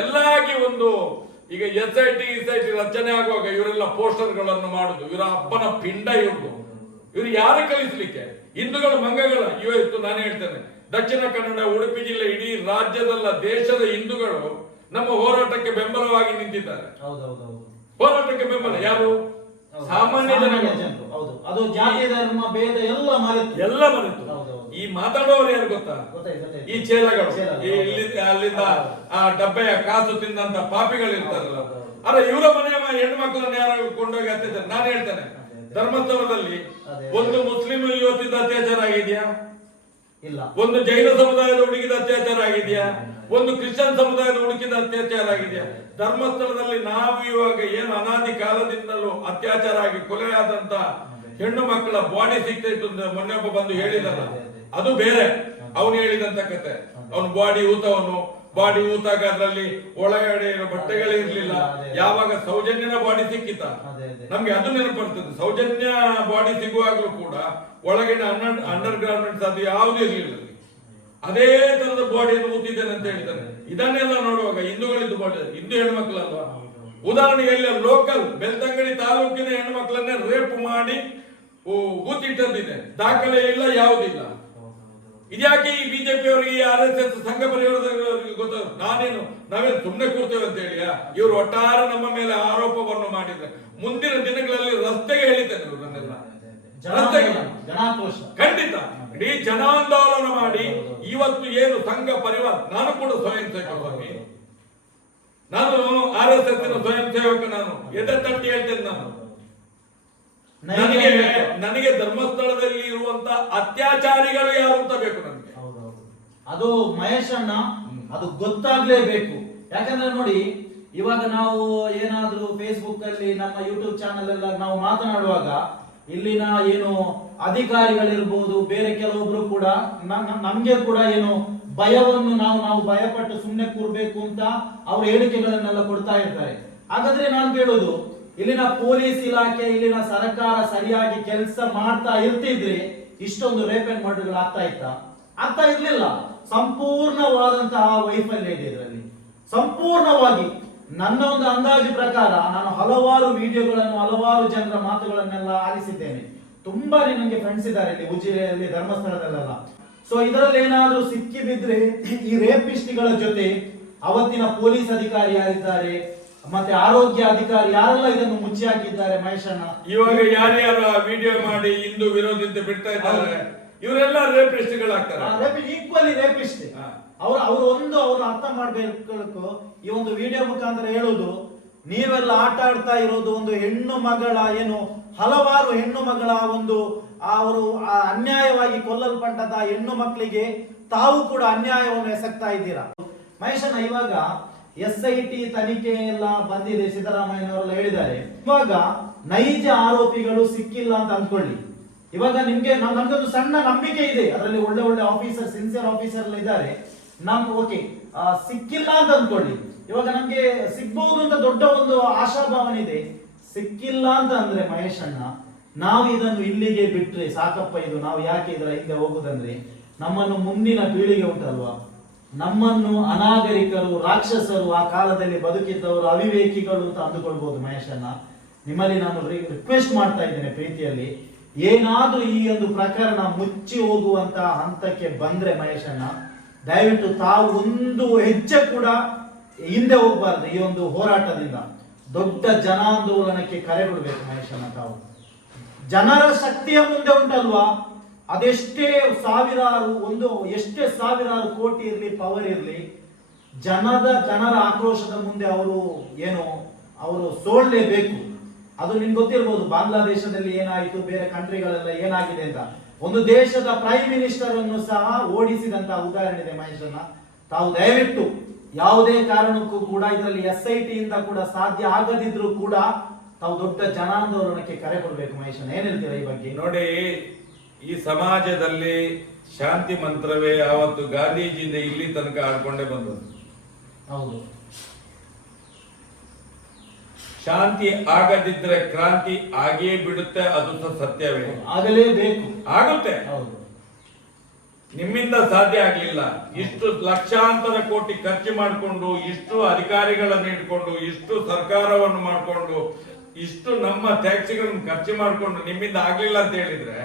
ಎಲ್ಲಾಗಿ ಒಂದು ಈಗ SIT ರಚನೆ ಆಗುವಾಗ ಇವರೆಲ್ಲ ಪೋಸ್ಟರ್ಗಳನ್ನು ಮಾಡುದು, ಇವರ ಅಪ್ಪನ ಪಿಂಡ ಇವರು ಯಾರು ಕಲಿಸಲಿಕ್ಕೆ? ಹಿಂದೂಗಳ ಮಂಗಗಳ. ಇವತ್ತು ನಾನು ಹೇಳ್ತೇನೆ, ದಕ್ಷಿಣ ಕನ್ನಡ, ಉಡುಪಿ ಜಿಲ್ಲೆ, ಇಡೀ ರಾಜ್ಯದಲ್ಲ ದೇಶದ ಹಿಂದೂಗಳು ನಮ್ಮ ಹೋರಾಟಕ್ಕೆ ಬೆಂಬಲವಾಗಿ ನಿಂತಿದ್ದಾರೆ. ಹೋರಾಟಕ್ಕೆ ಬೆಂಬಲ ಯಾರು? ಸಾಮಾನ್ಯ ಜನಗಳು. ಅದು ಜಾತಿ ಧರ್ಮ ಭೇದ ಎಲ್ಲ ಮರೆತು ಈ ಮಾತಾಡೋರು ಯಾರು ಗೊತ್ತಾ? ಈ ಚೇಲಗಳು, ಅಲ್ಲಿಂದ ಆ ಡಬ್ಬೆಯ ಕಾಸು ತಿಂದಂತ ಪಾಪಿಗಳು ಇರ್ತಾರಲ್ಲ. ಅರೆ ಇವರ ಮನೆಯ ಹೆಣ್ಣು ಮಕ್ಕಳನ್ನ ಯಾರು ಕೊಂಡೋಗಿ ಅತ್ಯಾಚಾರ? ನಾನು ಹೇಳ್ತೇನೆ, ಧರ್ಮಸ್ಥಳದಲ್ಲಿ ಒಂದು ಮುಸ್ಲಿಂ ಯುವತಿದ ಅತ್ಯಾಚಾರ ಆಗಿದೆಯಾ? ಇಲ್ಲ. ಒಂದು ಜೈನ ಸಮುದಾಯದ ಹುಡುಗಿದ ಅತ್ಯಾಚಾರ ಆಗಿದೆಯಾ? ಒಂದು ಕ್ರಿಶ್ಚಿಯನ್ ಸಮುದಾಯದ ಹುಡುಗಿದ ಅತ್ಯಾಚಾರ ಆಗಿದೆಯಾ? ಧರ್ಮಸ್ಥಳದಲ್ಲಿ ನಾವು ಇವಾಗ ಏನು ಅನಾದಿ ಕಾಲದಿಂದಲೂ ಅತ್ಯಾಚಾರ ಆಗಿ ಕೊಲೆಯಾದಂತ ಹೆಣ್ಣು ಮಕ್ಕಳ ಬಾಡಿ ಸಿಗ್ತಾ ಇತ್ತು. ಮೊನ್ನೆ ಒಬ್ಬ ಬಂದು ಹೇಳಿದಲ್ಲ, ಅದು ಬೇರೆ. ಅವನು ಹೇಳಿದಂತ ಕತೆ. ಅವನು ಬಾಡಿ ಊತಾಗ ಅದರಲ್ಲಿ ಒಳಗಡೆ ಇರೋ ಬಟ್ಟೆಗಳಿರ್ಲಿಲ್ಲ. ಯಾವಾಗ ಸೌಜನ್ಯನ ಬಾಡಿ ಸಿಕ್ಕಿತ, ನಮ್ಗೆ ಅದು ನೆನಪಡ್ತದೆ. ಸೌಜನ್ಯ ಬಾಡಿ ಸಿಗುವಾಗ್ಲೂ ಕೂಡ ಒಳಗಿನ ಅಂಡರ್ ಗಾರ್ಮೆಂಟ್ಸ್ ಅದು ಯಾವ್ದು ಇರ್ಲಿಲ್ಲ. ಅದೇ ತರದ ಬಾಡಿಯನ್ನು ಊತಿದ್ದೇನೆ ಅಂತ ಹೇಳ್ತಾರೆ. ಇದನ್ನೆಲ್ಲ ನೋಡುವಾಗ ಹಿಂದೂಗಳಿದ್ದು ಬಾಡಿ, ಹಿಂದೂ ಹೆಣ್ಮಕ್ಳಲ್ವಾ? ಉದಾಹರಣೆಗೆ ಇಲ್ಲಿ ಲೋಕಲ್ ಬೆಳ್ತಂಗಡಿ ತಾಲೂಕಿನ ಹೆಣ್ಮಕ್ಳನ್ನೇ ರೇಪ್ ಮಾಡಿ ಊತಿಟ್ಟದ್ದಿದೆ, ದಾಖಲೆ ಇಲ್ಲ, ಯಾವುದಿಲ್ಲ. ಇದ್ಯಾಕೆ ಈ ಬಿಜೆಪಿ ಅವರಿಗೆ, RSS ಸಂಘ ಪರಿವಾರದವರಿಗೆ ಗೊತ್ತಾಗ? ನಾವೇನು ಸುಮ್ಮನೆ ಕೂರ್ತೇವೆ ಅಂತ ಹೇಳಿಯಾ? ಇವರು ಒಟ್ಟಾರೆ ನಮ್ಮ ಮೇಲೆ ಆರೋಪವನ್ನು ಮಾಡಿದ್ರೆ ಮುಂದಿನ ದಿನಗಳಲ್ಲಿ ರಸ್ತೆಗೆ ಎಳಿತೇನೆ ಇವರನ್ನೆಲ್ಲ. ಜನಾಕ್ರೋಶ ಖಂಡಿತ ಇಡೀ ಜನಾಂದೋಲನ ಮಾಡಿ ಇವತ್ತು ಏನು ಸಂಘ ಪರಿವಾರ, ನಾನು ಕೂಡ ಸ್ವಯಂ ಸೇವಕ ಸ್ವಾಮಿ, ನಾನು RSS ಸ್ವಯಂ ಸೇವಕ, ನಾನು ಎದೆ ತಟ್ಟಿ ಹೇಳ್ತೇನೆ. ನನಗೆ ಧರ್ಮಸ್ಥಳದಲ್ಲಿ ಇರುವಂತ ಅತ್ಯಾಚಾರಿಗಳು ಯಾರು ಅಂತ ಬೇಕು ನನಗೆ. ಅದು ಮಹೇಶ್ ಅಣ್ಣ, ಅದು ಗೊತ್ತಾಗ್ಲೇಬೇಕು. ಯಾಕಂದ್ರೆ ನೋಡಿ, ಇವಾಗ ನಾವು ಏನಾದ್ರೂ ಫೇಸ್ಬುಕ್ ಅಲ್ಲಿ ನಮ್ಮ ಯೂಟ್ಯೂಬ್ ಚಾನೆಲ್ ಎಲ್ಲ ನಾವು ಮಾತನಾಡುವಾಗ ಇಲ್ಲಿನ ಏನು ಅಧಿಕಾರಿಗಳಿರ್ಬೋದು, ಬೇರೆ ಕೆಲವೊಬ್ರು ಕೂಡ ನಮ್ಗೆ ಕೂಡ ಏನು ಭಯವನ್ನು ನಾವು ಭಯಪಟ್ಟು ಸುಮ್ಮನೆ ಕೂರ್ಬೇಕು ಅಂತ ಅವ್ರ ಹೇಳಿಕೆಗಳನ್ನೆಲ್ಲ ಕೊಡ್ತಾ ಇರ್ತಾರೆ. ಹಾಗಾದ್ರೆ ನಾನು ಕೇಳೋದು, ಇಲ್ಲಿನ ಪೊಲೀಸ್ ಇಲಾಖೆ, ಇಲ್ಲಿನ ಸರ್ಕಾರ ಸರಿಯಾಗಿ ಕೆಲಸ ಮಾಡ್ತಾ ಇರ್ತಿದ್ರೆ ಇಷ್ಟೊಂದು ರೇಪ್ ಅಂಡ್ ಮರ್ಡರ್ಗಳು ಆಗ್ತಾ ಇರ್ಲಿಲ್ಲ. ಸಂಪೂರ್ಣವಾದಂತಹ ವೈಫಲ್ಯ ಇದೆ ಇದರಲ್ಲಿ, ಸಂಪೂರ್ಣವಾಗಿ. ನನ್ನ ಒಂದು ಅಂದಾಜು ಪ್ರಕಾರ ನಾನು ಹಲವಾರು ವಿಡಿಯೋಗಳನ್ನು, ಹಲವಾರು ಜನರ ಮಾತುಗಳನ್ನೆಲ್ಲ ಆಲಿಸಿದ್ದೇನೆ. ತುಂಬಾ ನನಗೆ ಫ್ರೆಂಡ್ಸ್ ಇದ್ದಾರೆ ಇಲ್ಲಿ ಉಜಿರೆಯಲ್ಲಿ, ಧರ್ಮಸ್ಥಳದಲ್ಲೆಲ್ಲ. ಸೊ ಇದರಲ್ಲಿ ಏನಾದ್ರೂ ಸಿಕ್ಕಿ ಬಿದ್ರೆ ಈ ರೇಪಿಸ್ಟ್ಗಳ ಜೊತೆ ಅವತ್ತಿನ ಪೊಲೀಸ್ ಅಧಿಕಾರಿ ಯಾರಿದ್ದಾರೆ, ಮತ್ತೆ ಆರೋಗ್ಯ ಅಧಿಕಾರಿ ಯಾರೆಲ್ಲ ಇದನ್ನು ಮುಚ್ಚಿ ಹಾಕಿದ್ದಾರೆ ಮಹೇಶಣ್ಣ. ಇವಾಗ ಯಾರ್ಯಾರು ವಿಡಿಯೋ ಮಾಡಿ ಹಿಂದೂ ವಿರೋಧಿ ಅಂತ ಬಿಡ್ತಾ ಇದ್ದಾರೆ, ಇವರೆಲ್ಲ ರೇಪಿಸ್ಟ್ಗಳಾಗ್ತಾರೆ. Equally rapist. ಅವರು ಅರ್ಥ ಮಾಡ್ಬೇಕು. ಈ ಒಂದು ವಿಡಿಯೋ ಮುಖಾಂತರ ಹೇಳೋದು, ನೀವೆಲ್ಲ ಆಟ ಆಡ್ತಾ ಇರೋದು ಒಂದು ಹೆಣ್ಣು ಮಗಳ ಹಲವಾರು ಹೆಣ್ಣು ಮಗಳ ಅವರು ಅನ್ಯಾಯವಾಗಿ ಕೊಲ್ಲಲ್ಪಟ್ಟದ ಹೆಣ್ಣು ಮಕ್ಕಳಿಗೆ ತಾವು ಕೂಡ ಅನ್ಯಾಯವನ್ನು ಎಸಗ್ತಾ ಇದ್ದೀರಾ. ಮಹೇಶಣ್ಣ, ಇವಾಗ SIT ತನಿಖೆ ಎಲ್ಲ ಬಂದಿದೆ, ಸಿದ್ದರಾಮಯ್ಯನವರೆಲ್ಲ ಹೇಳಿದ್ದಾರೆ. ಇವಾಗ ನೈಜ ಆರೋಪಿಗಳು ಸಿಕ್ಕಿಲ್ಲ ಅಂತ ಅಂದ್ಕೊಳ್ಳಿ. ಇವಾಗ ನಮ್ಗೊಂದು ಸಣ್ಣ ನಂಬಿಕೆ ಇದೆ, ಅದರಲ್ಲಿ ಒಳ್ಳೆ ಆಫೀಸರ್, ಸಿನ್ಸಿಯರ್ ಆಫೀಸರ್ ಎಲ್ಲ ಇದ್ದಾರೆ. ಓಕೆ, ಸಿಕ್ಕಿಲ್ಲ ಅಂತ ಅಂದ್ಕೊಳ್ಳಿ. ಇವಾಗ ನಮ್ಗೆ ಸಿಗ್ಬಹುದು ಅಂತ ದೊಡ್ಡ ಒಂದು ಆಶಾಭಾವನೆ ಇದೆ. ಸಿಕ್ಕಿಲ್ಲ ಅಂತ ಅಂದ್ರೆ ಮಹೇಶ್ ಅಣ್ಣ, ನಾವು ಇದನ್ನು ಇಲ್ಲಿಗೆ ಬಿಟ್ರೆ ಸಾಕಪ್ಪ, ಇದು ನಾವು ಯಾಕೆ ಇದರ ಹಿಂದೆ ಹೋಗುದಂದ್ರೆ ನಮ್ಮನ್ನು ಮುಂದಿನ ಪೀಳಿಗೆ ಉಂಟಲ್ವಾ, ನಮ್ಮನ್ನು ಅನಾಗರಿಕರು, ರಾಕ್ಷಸರು, ಆ ಕಾಲದಲ್ಲಿ ಬದುಕಿದ್ದವರು, ಅವಿವೇಕಿಗಳು ಅಂತ ಅಂದುಕೊಳ್ಬಹುದು. ಮಹೇಶ್ ಅಣ್ಣ, ನಿಮ್ಮಲ್ಲಿ ನಾನು ರಿಕ್ವೆಸ್ಟ್ ಮಾಡ್ತಾ ಇದ್ದೇನೆ ಪ್ರೀತಿಯಲ್ಲಿ, ಏನಾದ್ರೂ ಈ ಒಂದು ಪ್ರಕರಣ ಮುಚ್ಚಿ ಹೋಗುವಂತ ಹಂತಕ್ಕೆ ಬಂದ್ರೆ ಮಹೇಶ್ ಅಣ್ಣ, ದಯವಿಟ್ಟು ತಾವು ಒಂದು ಹೆಜ್ಜೆ ಕೂಡ ಹಿಂದೆ ಹೋಗ್ಬಾರ್ದು. ಈ ಒಂದು ಹೋರಾಟದಿಂದ ದೊಡ್ಡ ಜನಾಂದೋಲನಕ್ಕೆ ಕರೆ ಕೊಡಬೇಕು ಮಹೇಶ್ ಅಣ್ಣ. ತಾವು ಜನರ ಶಕ್ತಿಯ ಮುಂದೆ ಉಂಟಲ್ವಾ, ಅದೆಷ್ಟೇ ಎಷ್ಟೇ ಸಾವಿರಾರು ಕೋಟಿ ಇರ್ಲಿ, ಪವರ್ ಇರ್ಲಿ, ಜನರ ಆಕ್ರೋಶದ ಮುಂದೆ ಅವರು ಸೋಲ್ಲೇಬೇಕು. ಅದು ನಿಮ್ಗೆ ಗೊತ್ತಿರ್ಬೋದು, ಬಾಂಗ್ಲಾದೇಶದಲ್ಲಿ ಏನಾಯಿತು, ಬೇರೆ ಕಂಟ್ರಿಗಳೆಲ್ಲ ಏನಾಗಿದೆ ಅಂತ. ಒಂದು ದೇಶದ ಪ್ರೈಮ್ ಮಿನಿಸ್ಟರ್ ಅನ್ನು ಸಹ ಓಡಿಸಿದಂತಹ ಉದಾಹರಣೆ ಇದೆ ಮಹೇಶ್ ಅಣ್ಣ. ತಾವು ದಯವಿಟ್ಟು ಯಾವುದೇ ಕಾರಣಕ್ಕೂ ಕೂಡ ಇದರಲ್ಲಿ SIT ಇಂದ ಕೂಡ ಸಾಧ್ಯ ಆಗದಿದ್ರು ಕೂಡ ತಾವು ದೊಡ್ಡ ಜನಾಂದೋಲನಕ್ಕೆ ಕರೆ ಕೊಡಬೇಕು ಮಹೇಶ್ ಅಣ್ಣ. ಏನ್ ಹೇಳ್ತೀರಾ ಈ ಬಗ್ಗೆ? ನೋಡಿ, ಈ ಸಮಾಜದಲ್ಲಿ ಶಾಂತಿ ಮಂತ್ರವೇ ಆವತ್ತು ಗಾಂಧೀಜಿಯಿಂದ ಇಲ್ಲಿ ತನಕ ಆಡ್ಕೊಂಡೇ ಬಂದದ್ದು. ಹೌದು, ಶಾಂತಿ ಆಗದಿದ್ರೆ ಕ್ರಾಂತಿ ಆಗೇ ಬಿಡುತ್ತೆ, ಅದು ಸತ್ಯವೇ. ಆಗಲೇಬೇಕು, ಆಗುತ್ತೆ. ಹೌದು, ನಿಮ್ಮಿಂದ ಸಾಧ್ಯ ಆಗ್ಲಿಲ್ಲ. ಇಷ್ಟು ಲಕ್ಷಾಂತರ ಕೋಟಿ ಖರ್ಚು ಮಾಡಿಕೊಂಡು, ಇಷ್ಟು ಅಧಿಕಾರಿಗಳನ್ನು ಇಟ್ಕೊಂಡು, ಇಷ್ಟು ಸರ್ಕಾರವನ್ನು ಮಾಡಿಕೊಂಡು, ಇಷ್ಟು ನಮ್ಮ ಟ್ಯಾಕ್ಸಿಗಳನ್ನು ಖರ್ಚು ಮಾಡಿಕೊಂಡು ನಿಮ್ಮಿಂದ ಆಗ್ಲಿಲ್ಲ ಅಂತ ಹೇಳಿದ್ರೆ,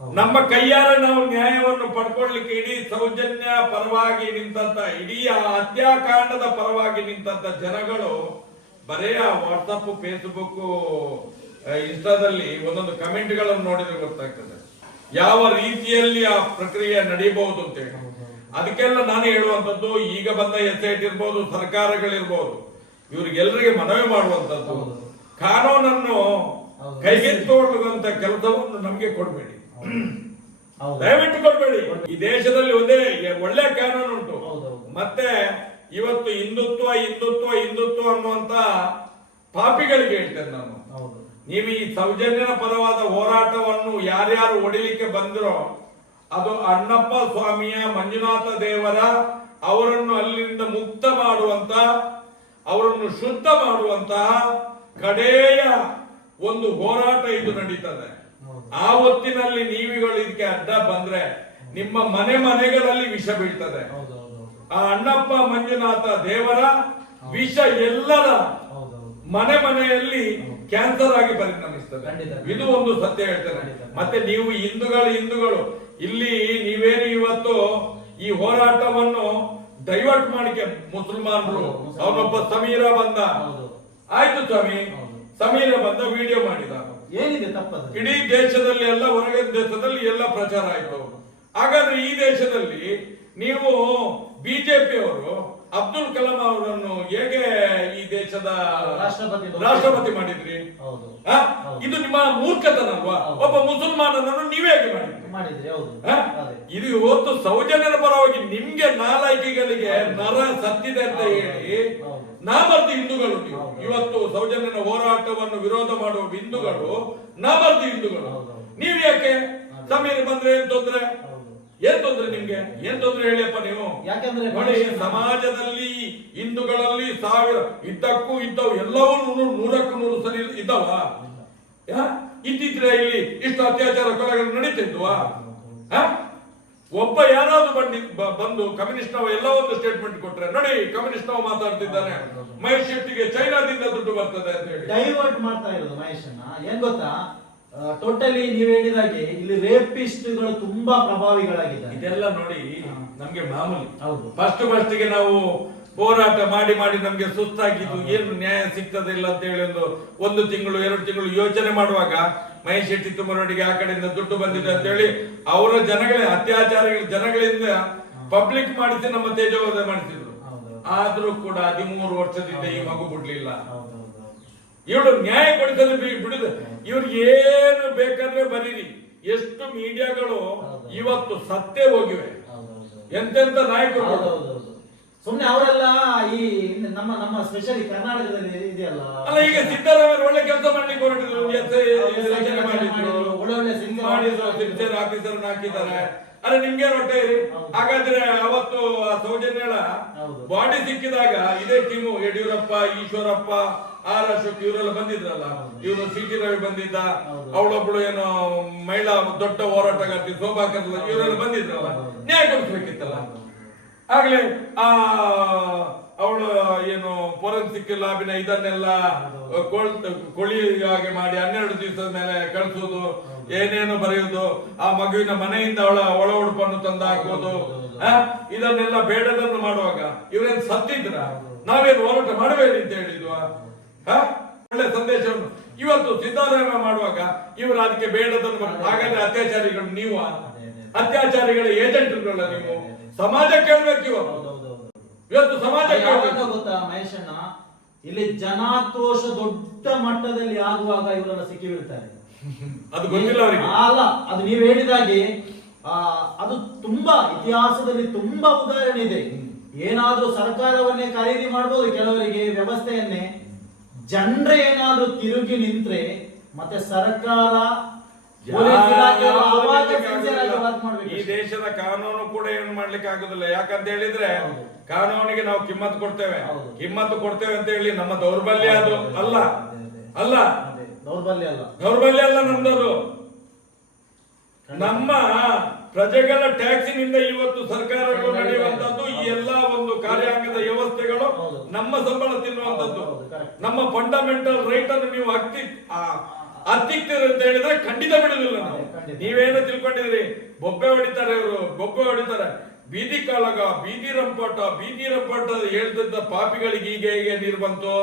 ನಮ್ಮ ಕೈಯಾರ ನಾವು ನ್ಯಾಯವನ್ನು ಪಡ್ಕೊಳ್ಳಿಕ್ಕೆ ಇಡೀ ಸೌಜನ್ಯ ಪರವಾಗಿ ನಿಂತಂತ, ಇಡೀ ಹತ್ಯಾಕಾಂಡದ ಪರವಾಗಿ ನಿಂತಂತ ಜನಗಳು ಬರೇ ಆ ವಾಟ್ಸಪ್, ಫೇಸ್ಬುಕ್, ಇನ್ಸ್ಟಾದಲ್ಲಿ ಒಂದೊಂದು ಕಮೆಂಟ್ಗಳನ್ನು ನೋಡಿದ್ರೆ ಗೊತ್ತಾಗ್ತದೆ ಯಾವ ರೀತಿಯಲ್ಲಿ ಆ ಪ್ರಕ್ರಿಯೆ ನಡೀಬಹುದು ಅಂತ ಹೇಳಿ. ಅದಕ್ಕೆಲ್ಲ ನಾನು ಹೇಳುವಂತದ್ದು, ಈಗ ಬಂದ SIT ಇರ್ಬೋದು, ಸರ್ಕಾರಗಳಿರ್ಬೋದು, ಇವ್ರಿಗೆಲ್ಲರಿಗೆ ಮನವಿ ಮಾಡುವಂತದ್ದು, ಕಾನೂನನ್ನು ಕೈಗೆತ್ತಿಕೊಳ್ಳುವಂತ ಕೆಲಸವನ್ನು ನಮ್ಗೆ ಕೊಡ್ಬೇಡಿ, ದಯವಿಟ್ಟು ಕೊಡ್ಬೇಡಿ. ಈ ದೇಶದಲ್ಲಿ ಒಂದೇ ಒಳ್ಳೆ ಕಾನೂನು ಉಂಟು. ಮತ್ತೆ ಇವತ್ತು ಹಿಂದುತ್ವ ಅನ್ನುವಂತ ಪಾಪಿಗಳಿಗೆ ಹೇಳ್ತೇನೆ ನಾನು, ನೀವು ಈ ಸೌಜನ್ಯನ ಪರವಾದ ಹೋರಾಟವನ್ನು ಯಾರ್ಯಾರು ಒಡಿಲಿಕ್ಕೆ ಬಂದಿರೋ, ಅದು ಅಣ್ಣಪ್ಪ ಸ್ವಾಮಿಯ, ಮಂಜುನಾಥ ದೇವರ, ಅವರನ್ನು ಅಲ್ಲಿಂದ ಮುಕ್ತ ಮಾಡುವಂತ, ಅವರನ್ನು ಶುದ್ಧ ಮಾಡುವಂತಹ ಕಡೆಯ ಒಂದು ಹೋರಾಟ ಇದು ನಡೀತದೆ. ಆ ಹೊತ್ತಿನಲ್ಲಿ ನೀವುಗಳು ಇದಕ್ಕೆ ಅಡ್ಡ ಬಂದ್ರೆ ನಿಮ್ಮ ಮನೆಗಳಲ್ಲಿ ವಿಷ ಬೀಳ್ತದೆ. ಆ ಅಣ್ಣಪ್ಪ ಮಂಜುನಾಥ ದೇವರ ವಿಷ ಎಲ್ಲರ ಮನೆಯಲ್ಲಿ ಕ್ಯಾನ್ಸರ್ ಆಗಿ ಪರಿಣಮಿಸ್ತದೆ. ಇದು ಒಂದು ಸತ್ಯ ಹೇಳ್ತೇನೆ. ಮತ್ತೆ ನೀವು ಹಿಂದೂಗಳು ಇಲ್ಲಿ ನೀವೇನು ಇವತ್ತು ಈ ಹೋರಾಟವನ್ನು ಡೈವರ್ಟ್ ಮಾಡಿಕೆ, ಮುಸಲ್ಮಾನರು, ಅವನೊಬ್ಬ ಸಮೀರ ಬಂದ, ಆಯ್ತು ಸ್ವಾಮಿ, ಸಮೀರ ಬಂದ ವಿಡಿಯೋ ಮಾಡಿದ, ಏನಿದೆ ತಪ್ಪದು? ಇಡೀ ದೇಶದಲ್ಲಿ ಎಲ್ಲ ಹೊರಗಿನ ದೇಶದಲ್ಲಿ ಎಲ್ಲ ಪ್ರಚಾರ ಆಯ್ತು. ಹಾಗಾದ್ರೆ ಈ ದೇಶದಲ್ಲಿ ನೀವು ಬಿಜೆಪಿಯವರು ಅಬ್ದುಲ್ ಕಲಾಂ ಅವರನ್ನು ಹೇಗೆ ಈ ದೇಶದ ರಾಷ್ಟ್ರಪತಿ ಮಾಡಿದ್ರಿ? ಹೌದು. ಆ? ಇದು ನಿಮ್ಮ ಮೂರ್ಖತನಲ್ವಾ? ಒಬ್ಬ ಮುಸಲ್ಮಾನನನ್ನು ನೀವೇ ಹೇಗೆ ಮಾಡಿದ್ರಿ? ಹೌದು. ಇದು ಇವತ್ತು ಸೌಜನ್ಯನ ಪರವಾಗಿ ನಿಮ್ಗೆ ನಾಲಾಯಕಿಗಳಿಗೆ ನರ ಸತ್ತಿದೆ ಅಂತ ಹೇಳಿ ನಾಮರ್ದಿ ಹಿಂದೂಗಳು ನೀವು. ಇವತ್ತು ಸೌಜನ್ಯನ ಹೋರಾಟವನ್ನು ವಿರೋಧ ಮಾಡುವ ಹಿಂದೂಗಳು ನಾಮರ್ದಿ ಹಿಂದೂಗಳು. ನೀವ್ ಯಾಕೆ ಸಮೀರ್ ಬಂದ್ರೆ ಏನ್ ತೊಂದ್ರೆ? ಏನ್ ತೊಂದ್ರೆ ನಿಮ್ಗೆ? ಏನ್ ತೊಂದ್ರೆ ಹೇಳಿಯಪ್ಪ ನೀವು? ಯಾಕಂದ್ರೆ ನೋಡಿ, ಸಮಾಜದಲ್ಲಿ ಹಿಂದೂಗಳಲ್ಲಿ ಸಾವಿರ ಇದ್ದಕ್ಕೂ ಇದ್ದವು ಎಲ್ಲವೂ 100ಕ್ಕೆ 100 ಸರಿ ಇದ್ದವ? ಇದ್ದಿದ್ರೆ ಇಲ್ಲಿ ಇಷ್ಟು ಅತ್ಯಾಚಾರ ಕೊಲೆಗಳು ನಡೀತಿದ್ವಾ? ಒಬ್ಬ ಯಾರಾದ್ರೂ ಬಂದು ಕಮ್ಯುನಿಸ್ಟ್ ನಾವು ಎಲ್ಲ ಒಂದು ಸ್ಟೇಟ್ಮೆಂಟ್ ಕೊಟ್ರೆ ನೋಡಿ, ಕಮ್ಯುನಿಸ್ಟ್ ನಾವು ಮಾತಾಡ್ತಿದ್ದಾನೆ, ಮಹೇಶ್ ಶೆಟ್ಟಿಗೆ ಚೈನಾದಿಂದ ದುಡ್ಡು ಬರ್ತದೆ ಅಂತ ಹೇಳಿ ಡೈವರ್ಟ್ ಮಾಡ್ತಾ ಇರೋದು ಮಹೇಶನ್ನ. ಏನ್ ಗೊತ್ತಾ, ಟೋಟಲಿ ನೀವು ಹೇಳಿದಾಗೆ ಇಲ್ಲಿ ರೇಪಿಸ್ಟ್ಗಳು ತುಂಬಾ ಪ್ರಭಾವಿಗಳಾಗಿದ್ದಾರೆ. ಇದೆಲ್ಲ ನೋಡಿ ನಮ್ಗೆ ಮಾಮೂಲಿ. ಹೌದು. ಫಸ್ಟ್ ಗೆ ನಾವು ಹೋರಾಟ ಮಾಡಿ ನಮ್ಗೆ ಸುಸ್ತಾಗಿದ್ದು, ಏನು ನ್ಯಾಯ ಸಿಗ್ತದೆ ಇಲ್ಲ ಅಂತ ಹೇಳಿ ಒಂದು ತಿಂಗಳು 2 ತಿಂಗಳು ಯೋಚನೆ ಮಾಡುವಾಗ ಮಹೇಶ್ ಶೆಟ್ಟಿ ತುಮರಡಿಗೆ ಆ ಕಡೆಯಿಂದ ದುಡ್ಡು ಬಂದಿದೆ ಅಂತ ಹೇಳಿ ಅವರ ಅತ್ಯಾಚಾರಗಳ ಜನಗಳಿಂದ ಪಬ್ಲಿಕ್ ಮಾಡಿಸಿ ನಮ್ಮ ತೇಜೋವಧ ಮಾಡಿಸಿದ್ರು. ಆದ್ರೂ ಕೂಡ 13 ವರ್ಷದಿಂದ ಈ ಮಗು ಬಿಡ್ಲಿಲ್ಲ. ಇವರು ನ್ಯಾಯ ಕೊಡಿಸಲು ಬಿಡುದು. ಇವ್ರಿಗೆ ಏನು ಬೇಕಾದ್ರೆ ಬರೀರಿ. ಎಷ್ಟು ಮೀಡಿಯಾಗಳು ಇವತ್ತು ಸತ್ತೇ ಹೋಗಿವೆ. ಎಂತೆಂತ ನಾಯಕರು ಸುಮ್ನೆ ಅವರೆಲ್ಲ ಈ ನಮ್ಮ ಸ್ಪೆಷಲಿ ಕರ್ನಾಟಕದಲ್ಲಿ ಇದೆಯಲ್ಲ. ಅಲ್ಲ, ಈಗ ಸಿದ್ದರಾಮಯ್ಯ ಒಳ್ಳೆ ಕೆಲಸ ಮಾಡ್ಲಿಕ್ಕೆ ಹೊರಟಿದ್ರು, ರಚನೆ ಮಾಡಿದ್ರು, ಒಳ್ಳೆ ಆಫೀಸರ್ ಹಾಕಿದ್ದಾರೆ. ಅಲ್ಲ, ನಿಮ್ಗೆ ಹೊಟ್ಟೆ ಇರಿ. ಹಾಗಾದ್ರೆ ಅವತ್ತು ಸೌಜನ್ಯಳ ಬಾಡಿ ಸಿಕ್ಕಿದಾಗ ಇದೇ ಟೀಮು ಯಡಿಯೂರಪ್ಪ, ಈಶ್ವರಪ್ಪ, ಆರ್ ಅಶೋಕ್ ಇವರೆಲ್ಲ ಬಂದಿದ್ರಲ್ಲ. ಇವರು ಸಿ.ಟಿ. ರವಿ ಬಂದಿದ್ದ, ಅವಳೊಬ್ಳು ಏನೋ ಮಹಿಳಾ ದೊಡ್ಡ ಹೋರಾಟಗಾರ್ತಿ ಶೋಭಾ ಕರ್ನಾಟಕ, ಇವರೆಲ್ಲ ಬಂದಿದ್ರಲ್ಲ. ನ್ಯಾಯ ಕೊಡಿಸ್ಬೇಕಿತ್ತಲ್ಲ. ಆಗ್ಲೇ ಅವಳು ಏನು ಫೋರೆನ್ಸಿಕ್ ಲ್ಯಾಬಿನ ಇದನ್ನೆಲ್ಲ ಕೊಳಿ ಹಾಗೆ ಮಾಡಿ 12 ದಿವಸದ ಮೇಲೆ ಕಳಿಸೋದು, ಏನೇನು ಬರೆಯುವುದು, ಆ ಮಗುವಿನ ಮನೆಯಿಂದ ಒಳ ಉಡುಪನ್ನು ತಂದು ಹಾಕೋದು, ಇದನ್ನೆಲ್ಲ ಬೇಡದನ್ನು ಮಾಡುವಾಗ ಇವರೇನ್ ಸತ್ತಿದ್ರ? ನಾವೇನು ಹೋರಾಟ ಮಾಡಬೇಡಿ ಅಂತ ಹೇಳಿದ್ವಾ? ಒಳ್ಳೆ ಸಂದೇಶವನ್ನು ಇವತ್ತು ಸಿದ್ದರಾಮಯ್ಯ ಮಾಡುವಾಗ ಇವರು ಅದಕ್ಕೆ ಬೇಡದನ್ನು. ಹಾಗಾದ್ರೆ ಅತ್ಯಾಚಾರಿಗಳು ನೀವು, ಅತ್ಯಾಚಾರಿಗಳ ಏಜೆಂಟ್ಗಳಲ್ಲ ನೀವು. ಸಮಾಜ ಕೇಳ್ಬೇಕು ಇವತ್ತು ಸಮಾಜ ಗೊತ್ತಾ ಮಹೇಶಣ್ಣ, ಇಲ್ಲಿ ಜನಾಕ್ರೋಶ ದೊಡ್ಡ ಮಟ್ಟದಲ್ಲಿ ಆಗುವಾಗ ಇವರೆಲ್ಲ ಸಿಕ್ಕಿ ಬೀಳ್ತಾರೆ. ಅದು ಗೊತ್ತಿಲ್ಲ ಅವರಿಗೆ. ಅಲ್ಲ, ಅದು ನೀವು ಹೇಳಿದಾಗೆ ಅದು ತುಂಬಾ ಇತಿಹಾಸದಲ್ಲಿ ತುಂಬಾ ಉದಾಹರಣೆ ಇದೆ. ಏನಾದ್ರೂ ಸರ್ಕಾರವನ್ನೇ ಖರೀದಿ ಮಾಡಬಹುದು ಕೆಲವರಿಗೆ, ವ್ಯವಸ್ಥೆಯನ್ನೇ. ಜನರೇ ಏನಾದ್ರೂ ತಿರುಗಿ ನಿಂತ್ರೆ ಮತ್ತೆ ಸರ್ಕಾರ ಈ ದೇಶದ ಕಾನೂನು ಕೂಡ ಏನು ಮಾಡ್ಲಿಕ್ಕೆ ಆಗುದಿಲ್ಲ. ಯಾಕಂತ ಹೇಳಿದ್ರೆ ಕಾನೂನಿಗೆ ನಾವು ಕಿಮ್ಮತ್ತು ಕೊಡ್ತೇವೆ ಅಂತ ಹೇಳಿ ನಮ್ಮ ದೌರ್ಬಲ್ಯ ಅದು ಅಲ್ಲ. ದೌರ್ಬಲ್ಯ ಅಲ್ಲ ನಮ್ದದು. ನಮ್ಮ ಪ್ರಜೆಗಳ ಟ್ಯಾಕ್ಸಿನಿಂದ ಇವತ್ತು ಸರ್ಕಾರಗಳು ನಡೆಯುವಂತದ್ದು. ಈ ಎಲ್ಲಾ ಒಂದು ಕಾರ್ಯಾಂಗದ ವ್ಯವಸ್ಥೆಗಳು ನಮ್ಮ ಸಂಬಳ ತಿನ್ನುವಂತದ್ದು. ನಮ್ಮ ಫಂಡಮೆಂಟಲ್ ರೈಟ್ ಅನ್ನು ನೀವು ಹತ್ತಿಕ್ತೀರಿ ಅಂತ ಹೇಳಿದ್ರೆ ಖಂಡಿತ ಬಿಡುದಿಲ್ಲ ನಾವು. ನೀವೇನು ತಿಳ್ಕೊಂಡಿದ್ರಿ? ಬೊಬ್ಬೆ ಹೊಡಿತಾರೆ. ಬೀದಿ ಕಾಳಗ, ಬೀದಿ ರಂಪಾಟ ಹೇಳ್ತಿದ್ದ ಪಾಪಿಗಳಿಗೆ ಈಗ ನೀರು ಬಂತು.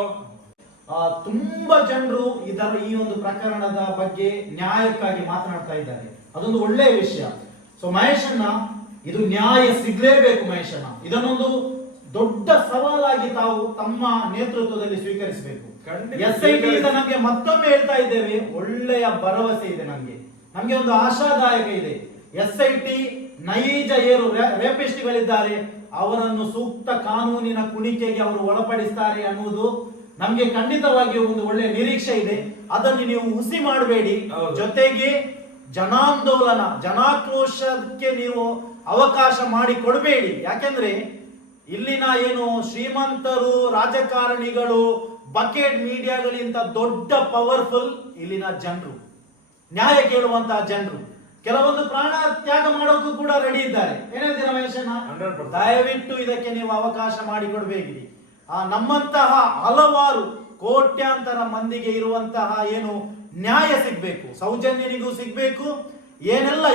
ತುಂಬಾ ಜನರು ಈ ಒಂದು ಪ್ರಕರಣದ ಬಗ್ಗೆ ನ್ಯಾಯಕ್ಕಾಗಿ ಮಾತನಾಡ್ತಾ ಇದ್ದಾರೆ. ಅದೊಂದು ಒಳ್ಳೆಯ ವಿಷಯ. ಸೊ ಮಹೇಶಣ್ಣ, ಇದು ನ್ಯಾಯ ಸಿಗ್ಲೇಬೇಕು ಮಹೇಶಣ್ಣ. ಇದನ್ನೊಂದು ದೊಡ್ಡ ಸವಾಲಾಗಿ ತಾವು ತಮ್ಮ ನೇತೃತ್ವದಲ್ಲಿ ಸ್ವೀಕರಿಸಬೇಕು. SIT ನಮಗೆ ಮತ್ತೊಮ್ಮೆ ಹೇಳ್ತಾ ಇದ್ದೇವೆ, ಒಳ್ಳೆಯ ಭರವಸೆ ಇದೆ ನಮ್ಗೆ ಒಂದು ಆಶಾದಾಯಕ ಇದೆ. SIT ನೈಜ ರೇಪಿಸ್ಟ್ಗಳಿದ್ದಾರೆ, ಅವರನ್ನು ಸೂಕ್ತ ಕಾನೂನಿನ ಕುಣಿಕೆಗೆ ಅವರು ಒಳಪಡಿಸ್ತಾರೆ ಅನ್ನುವುದು ನಮ್ಗೆ ಖಂಡಿತವಾಗಿಯೂ ಒಂದು ಒಳ್ಳೆಯ ನಿರೀಕ್ಷೆ ಇದೆ. ಅದನ್ನು ನೀವು ಹುಸಿ ಮಾಡಬೇಡಿ. ಜೊತೆಗೆ ಜನಾಂದೋಲನ, ಜನಾಕ್ರೋಶಕ್ಕೆ ನೀವು ಅವಕಾಶ ಮಾಡಿ ಕೊಡಬೇಡಿ. ಯಾಕೆಂದ್ರೆ ಇಲ್ಲಿನ ಏನು ಶ್ರೀಮಂತರು, ರಾಜಕಾರಣಿಗಳು, ಬಕೆಟ್ ಮೀಡಿಯಾಗಳಿಂದ ದೊಡ್ಡ ಪವರ್ಫುಲ್ ಇಲ್ಲಿನ ಜನರು, ನ್ಯಾಯ ಕೇಳುವಂತಹ ಜನರು. ಕೆಲವೊಂದು ಪ್ರಾಣ ತ್ಯಾಗ ಮಾಡೋಕ್ಕೂ ಕೂಡ ರೆಡಿ ಇದ್ದಾರೆ. ಏನ್ ಹೇಳ್ತೀರಾ ಮಹೇಶಣ್ಣ? ದಯವಿಟ್ಟು ಇದಕ್ಕೆ ನೀವು ಅವಕಾಶ ಮಾಡಿಕೊಡ್ಬೇಕಿದೆ. ನಮ್ಮಂತಹ ಹಲವಾರು ಕೋಟ್ಯಾಂತರ ಮಂದಿಗೆ ಇರುವಂತಹ ಏನು ನ್ಯಾಯ ಸಿಗ್ಬೇಕು, ಸೌಜನ್ಯನಿಗೂ ಸಿಗ್ಬೇಕು.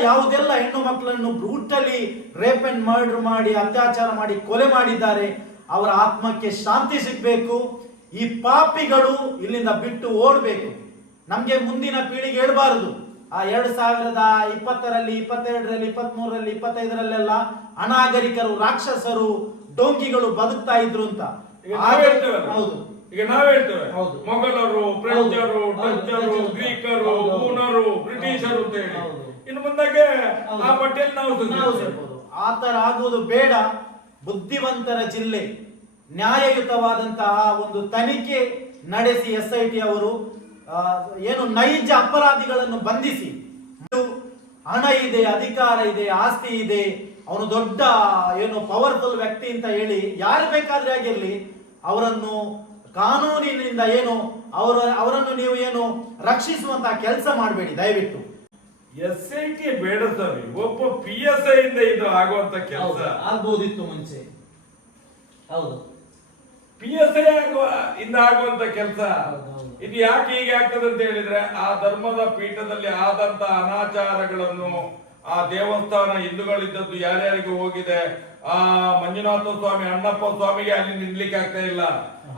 ಯಾವುದೆಲ್ಲ ಹೆಣ್ಣು ಮಕ್ಕಳನ್ನು ಬ್ರೂಟಲಿ ರೇಪ್ ಅಂಡ್ ಮರ್ಡರ್ ಮಾಡಿ, ಅತ್ಯಾಚಾರ ಮಾಡಿ ಕೊಲೆ ಮಾಡಿದ್ದಾರೆ, ಅವರ ಆತ್ಮಕ್ಕೆ ಶಾಂತಿ ಸಿಗ್ಬೇಕು. ಈ ಪಾಪಿಗಳು ಇಲ್ಲಿಂದ ಬಿಟ್ಟು ಓಡಬೇಕು. ನಮ್ಗೆ ಮುಂದಿನ ಪೀಳಿಗೆ ಹೇಳ್ಬಾರದು ಆ 2020ರಲ್ಲಿ 22ರಲ್ಲಿ 23ರಲ್ಲಿ 25ರಲ್ಲೆಲ್ಲ ಅನಾಗರಿಕರು, ರಾಕ್ಷಸರು, ಡೋಂಗಿಗಳು ಬದುಕ್ತಾ ಇದ್ರು ಅಂತ. ಈಗ ನಾವ್ ಹೇಳ್ತೇವೆ ಅಲ್ಲ? ಹೌದು, ಈಗ ನಾವ್ ಹೇಳ್ತೇವೆ ಹೌದು. ಮೊಘಲರು, ಫ್ರೆಂಚರು, ಹೌದು, ಡಚ್ಚರು, ಹೌದು. ಗ್ರೀಕರು, ಹೌದು. ಹೂನರು, ಬ್ರಿಟಿಷರು ಅಂತ ಹೇಳಿ ಹೌದು. ಇನ್ನು ಮುಂದಾಗೆ ಹೌದು. ಆ ಪಟ್ಟಿಯಲ್ಲಿ ನಾವು ನಾವು ಸೇರ್ಬೋದು. ಸೇರ್ಬೋದು. ಆ ತರ ಆಗುವುದು ಬೇಡ. ಬುದ್ಧಿವಂತರ ಜಿಲ್ಲೆ, ನ್ಯಾಯಯುತವಾದಂತಹ ಒಂದು ತನಿಖೆ ನಡೆಸಿ SIT ಅವರು ಏನು ನೈಜ ಅಪರಾಧಿಗಳನ್ನು ಬಂಧಿಸಿ, ಹಣ ಇದೆ, ಅಧಿಕಾರ ಇದೆ, ಆಸ್ತಿ ಇದೆ, ಅವನು ದೊಡ್ಡ ಏನು ಪವರ್ಫುಲ್ ವ್ಯಕ್ತಿ ಅಂತ ಹೇಳಿ ಯಾರು ಬೇಕಾದ್ರೆ ಆಗಿರ್ಲಿ ಅವರನ್ನು ಕಾನೂನಿನಿಂದ ಏನು ಅವರನ್ನು ನೀವು ಏನು ರಕ್ಷಿಸುವಂತಹ ಕೆಲಸ ಮಾಡಬೇಡಿ ದಯವಿಟ್ಟು. SIT ಬೇಡ ಸರ್, ಒಬ್ಬ PSI ಇಂದ ಇದು ಆಗುವಂತ ಕೆಲಸ. ಆಗ್ಬೋದಿತ್ತು ಮುಂಚೆ. ಹೌದು, PSI ಆಗುವಂತ ಕೆಲಸ. ಹೌದು. ಇದು ಯಾಕೆ ಹೀಗೆ ಆಗ್ತದೆ ಅಂತ ಹೇಳಿದ್ರೆ ಆ ಧರ್ಮದ ಪೀಠದಲ್ಲಿ ಆದಂತ ಅನಾಚಾರಗಳನ್ನು, ಆ ದೇವಸ್ಥಾನ ಹಿಂದೂಗಳಿದ್ದದ್ದು ಯಾರ್ಯಾರಿಗೆ ಹೋಗಿದೆ, ಆ ಮಂಜುನಾಥ ಸ್ವಾಮಿ, ಅಣ್ಣಪ್ಪ ಸ್ವಾಮಿಗೆ ಅಲ್ಲಿ ನಿಲ್ಲಿಕ್ಕೆ ಆಗ್ತಾ ಇಲ್ಲ.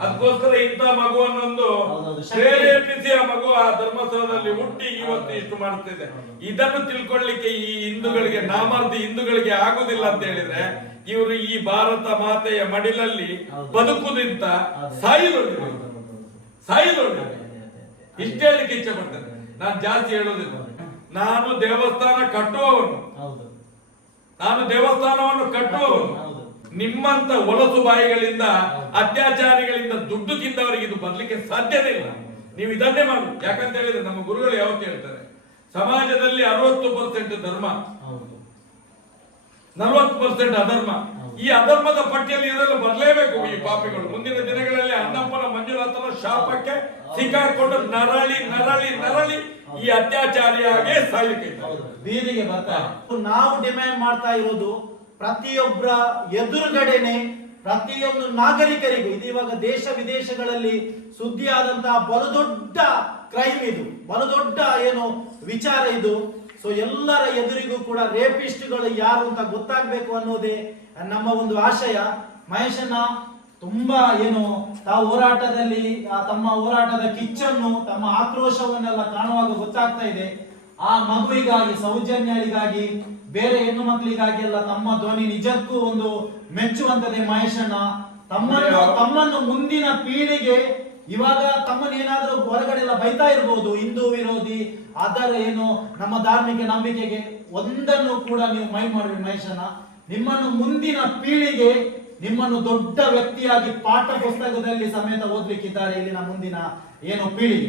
ಅದಕ್ಕೋಸ್ಕರ ಇಂಥ ಮಗುವನ್ನೊಂದು ಹೌದೌದು. ಪ್ರೇರೇಪಿಸಿ ಆ ಮಗು ಆ ಧರ್ಮಸ್ಥಳದಲ್ಲಿ ಹುಟ್ಟಿ ಇವತ್ತು ಇಷ್ಟು ಮಾಡ್ತಿದೆ. ಇದನ್ನು ತಿಳ್ಕೊಳ್ಳಿಕ್ಕೆ ಈ ಹಿಂದೂಗಳಿಗೆ, ನಾಮಾರ್ಧಿ ಹಿಂದೂಗಳಿಗೆ ಆಗುದಿಲ್ಲ ಅಂತ ಹೇಳಿದ್ರೆ ಇವರು ಈ ಭಾರತ ಮಾತೆಯ ಮಡಿಲಲ್ಲಿ ಬದುಕುದಿಂತ ಸಾಯಿಲೊಳ್ಳಿದೆ. ಇಷ್ಟ ಹೇಳಲಿಕ್ಕೆ ಇಚ್ಛೆ ಪಡ್ತೇನೆ, ನಾನು ಜಾಸ್ತಿ ಹೇಳೋದಿಲ್ಲ. ನಾನು ದೇವಸ್ಥಾನ ಕಟ್ಟುವವನು, ನಾನು ದೇವಸ್ಥಾನವನ್ನು ಕಟ್ಟುವವನು. ನಿಮ್ಮಂತ ಹೊಲಸು ಬಾಯಿಗಳಿಂದ, ಅತ್ಯಾಚಾರಿಗಳಿಂದ ದುಡ್ಡು ತಿಂದವರಿಗೆ ಇದು ಬರ್ಲಿಕ್ಕೆ ಸಾಧ್ಯನೇ ಇಲ್ಲ. ನೀವು ಇದನ್ನೇ ಮಾಡಿ. ಯಾಕಂತ ಹೇಳಿದ್ರೆ ನಮ್ಮ ಗುರುಗಳು ಯಾವತ್ತು ಹೇಳ್ತಾರೆ, ಸಮಾಜದಲ್ಲಿ 60% ಧರ್ಮ, 40% ಅಧರ್ಮ. ಈ ಅಧರ್ಮದ ಪಟ್ಟಿಯಲ್ಲಿ ಇದೆಲ್ಲ ಬರಲೇಬೇಕು ಈ ಪಾಪಿಗಳು. ಮುಂದಿನ ದಿನಗಳಲ್ಲಿ ಅಣ್ಣಪ್ಪನ, ಮಂಜುನಾಥನ ಶಾಪಕ್ಕೆ ಸಿಕ್ಕಾಕೊಂಡು ನರಳಿ ನರಳಿ ನರಳಿ ಈ ಅತ್ಯಾಚಾರಿಯಾಗೆ ಸಾಯಲಿಕ್ಕೆ ಬೀದಿಗೆ ಬರ್ತಾರೆ. ನಾವು ಡಿಮ್ಯಾಂಡ್ ಮಾಡ್ತಾ ಇರೋದು ಪ್ರತಿಯೊಬ್ಬರ ಎದುರುಗಡೆನೆ ಪ್ರತಿಯೊಂದು ನಾಗರಿಕರಿಗೂ, ಇದು ಇವಾಗ ದೇಶ ವಿದೇಶಗಳಲ್ಲಿ ಸುದ್ದಿ ಆದಂತಹ ಬಲುದೊಡ್ಡ ಕ್ರೈಮ್, ಇದು ಬಲುದೊಡ್ಡ ಏನು ವಿಚಾರ ಇದು. ಸೊ ಎಲ್ಲರ ಎದುರಿಗೂ ಕೂಡ ರೇಪಿಸ್ಟ್ಗಳು ಯಾರು ಅಂತ ಗೊತ್ತಾಗ್ಬೇಕು ಅನ್ನೋದೇ ನಮ್ಮ ಒಂದು ಆಶಯ. ಮಹೇಶಣ್ಣ ತುಂಬಾ ಏನು ತಾವು ಹೋರಾಟದಲ್ಲಿ ತಮ್ಮ ಹೋರಾಟದ ಕಿಚ್ಚನ್ನು, ತಮ್ಮ ಆಕ್ರೋಶವನ್ನೆಲ್ಲ ಕಾಣುವಾಗ ಗೊತ್ತಾಗ್ತಾ ಇದೆ. ಆ ಮಗುವಿಗಾಗಿ, ಸೌಜನ್ಯಗಳಿಗಾಗಿ, ಬೇರೆ ಹೆಣ್ಣು ಮಕ್ಕಳಿಗಾಗಿ ಎಲ್ಲ ತಮ್ಮ ಧ್ವನಿ ನಿಜಕ್ಕೂ ಒಂದು ಮೆಚ್ಚುವಂತದೆ. ಮಹೇಶಣ್ಣ ತಮ್ಮನ್ನು ಮುಂದಿನ ಪೀಳಿಗೆ, ಇವಾಗ ತಮ್ಮನ್ನೇನಾದ್ರೂ ಹೊರಗಡೆ ಎಲ್ಲ ಬೈತಾ ಇರ್ಬೋದು, ಹಿಂದೂ ವಿರೋಧಿ, ಅದರ ಏನು ನಮ್ಮ ಧಾರ್ಮಿಕ ನಂಬಿಕೆಗೆ, ಒಂದನ್ನು ಕೂಡ ನೀವು ಮೈಂಡ್ ಮಾಡಬೇಡಿ ಮಹೇಶಣ್ಣ. ನಿಮ್ಮನ್ನು ಮುಂದಿನ ಪೀಳಿಗೆ ನಿಮ್ಮನ್ನು ದೊಡ್ಡ ವ್ಯಕ್ತಿಯಾಗಿ ಪಾಠ ಪುಸ್ತಕದಲ್ಲಿ ಸಮೇತ ಓದ್ಲಿಕ್ಕಿದ್ದಾರೆ ಇಲ್ಲಿನ ಮುಂದಿನ ಏನು ಪೀಳಿಗೆ.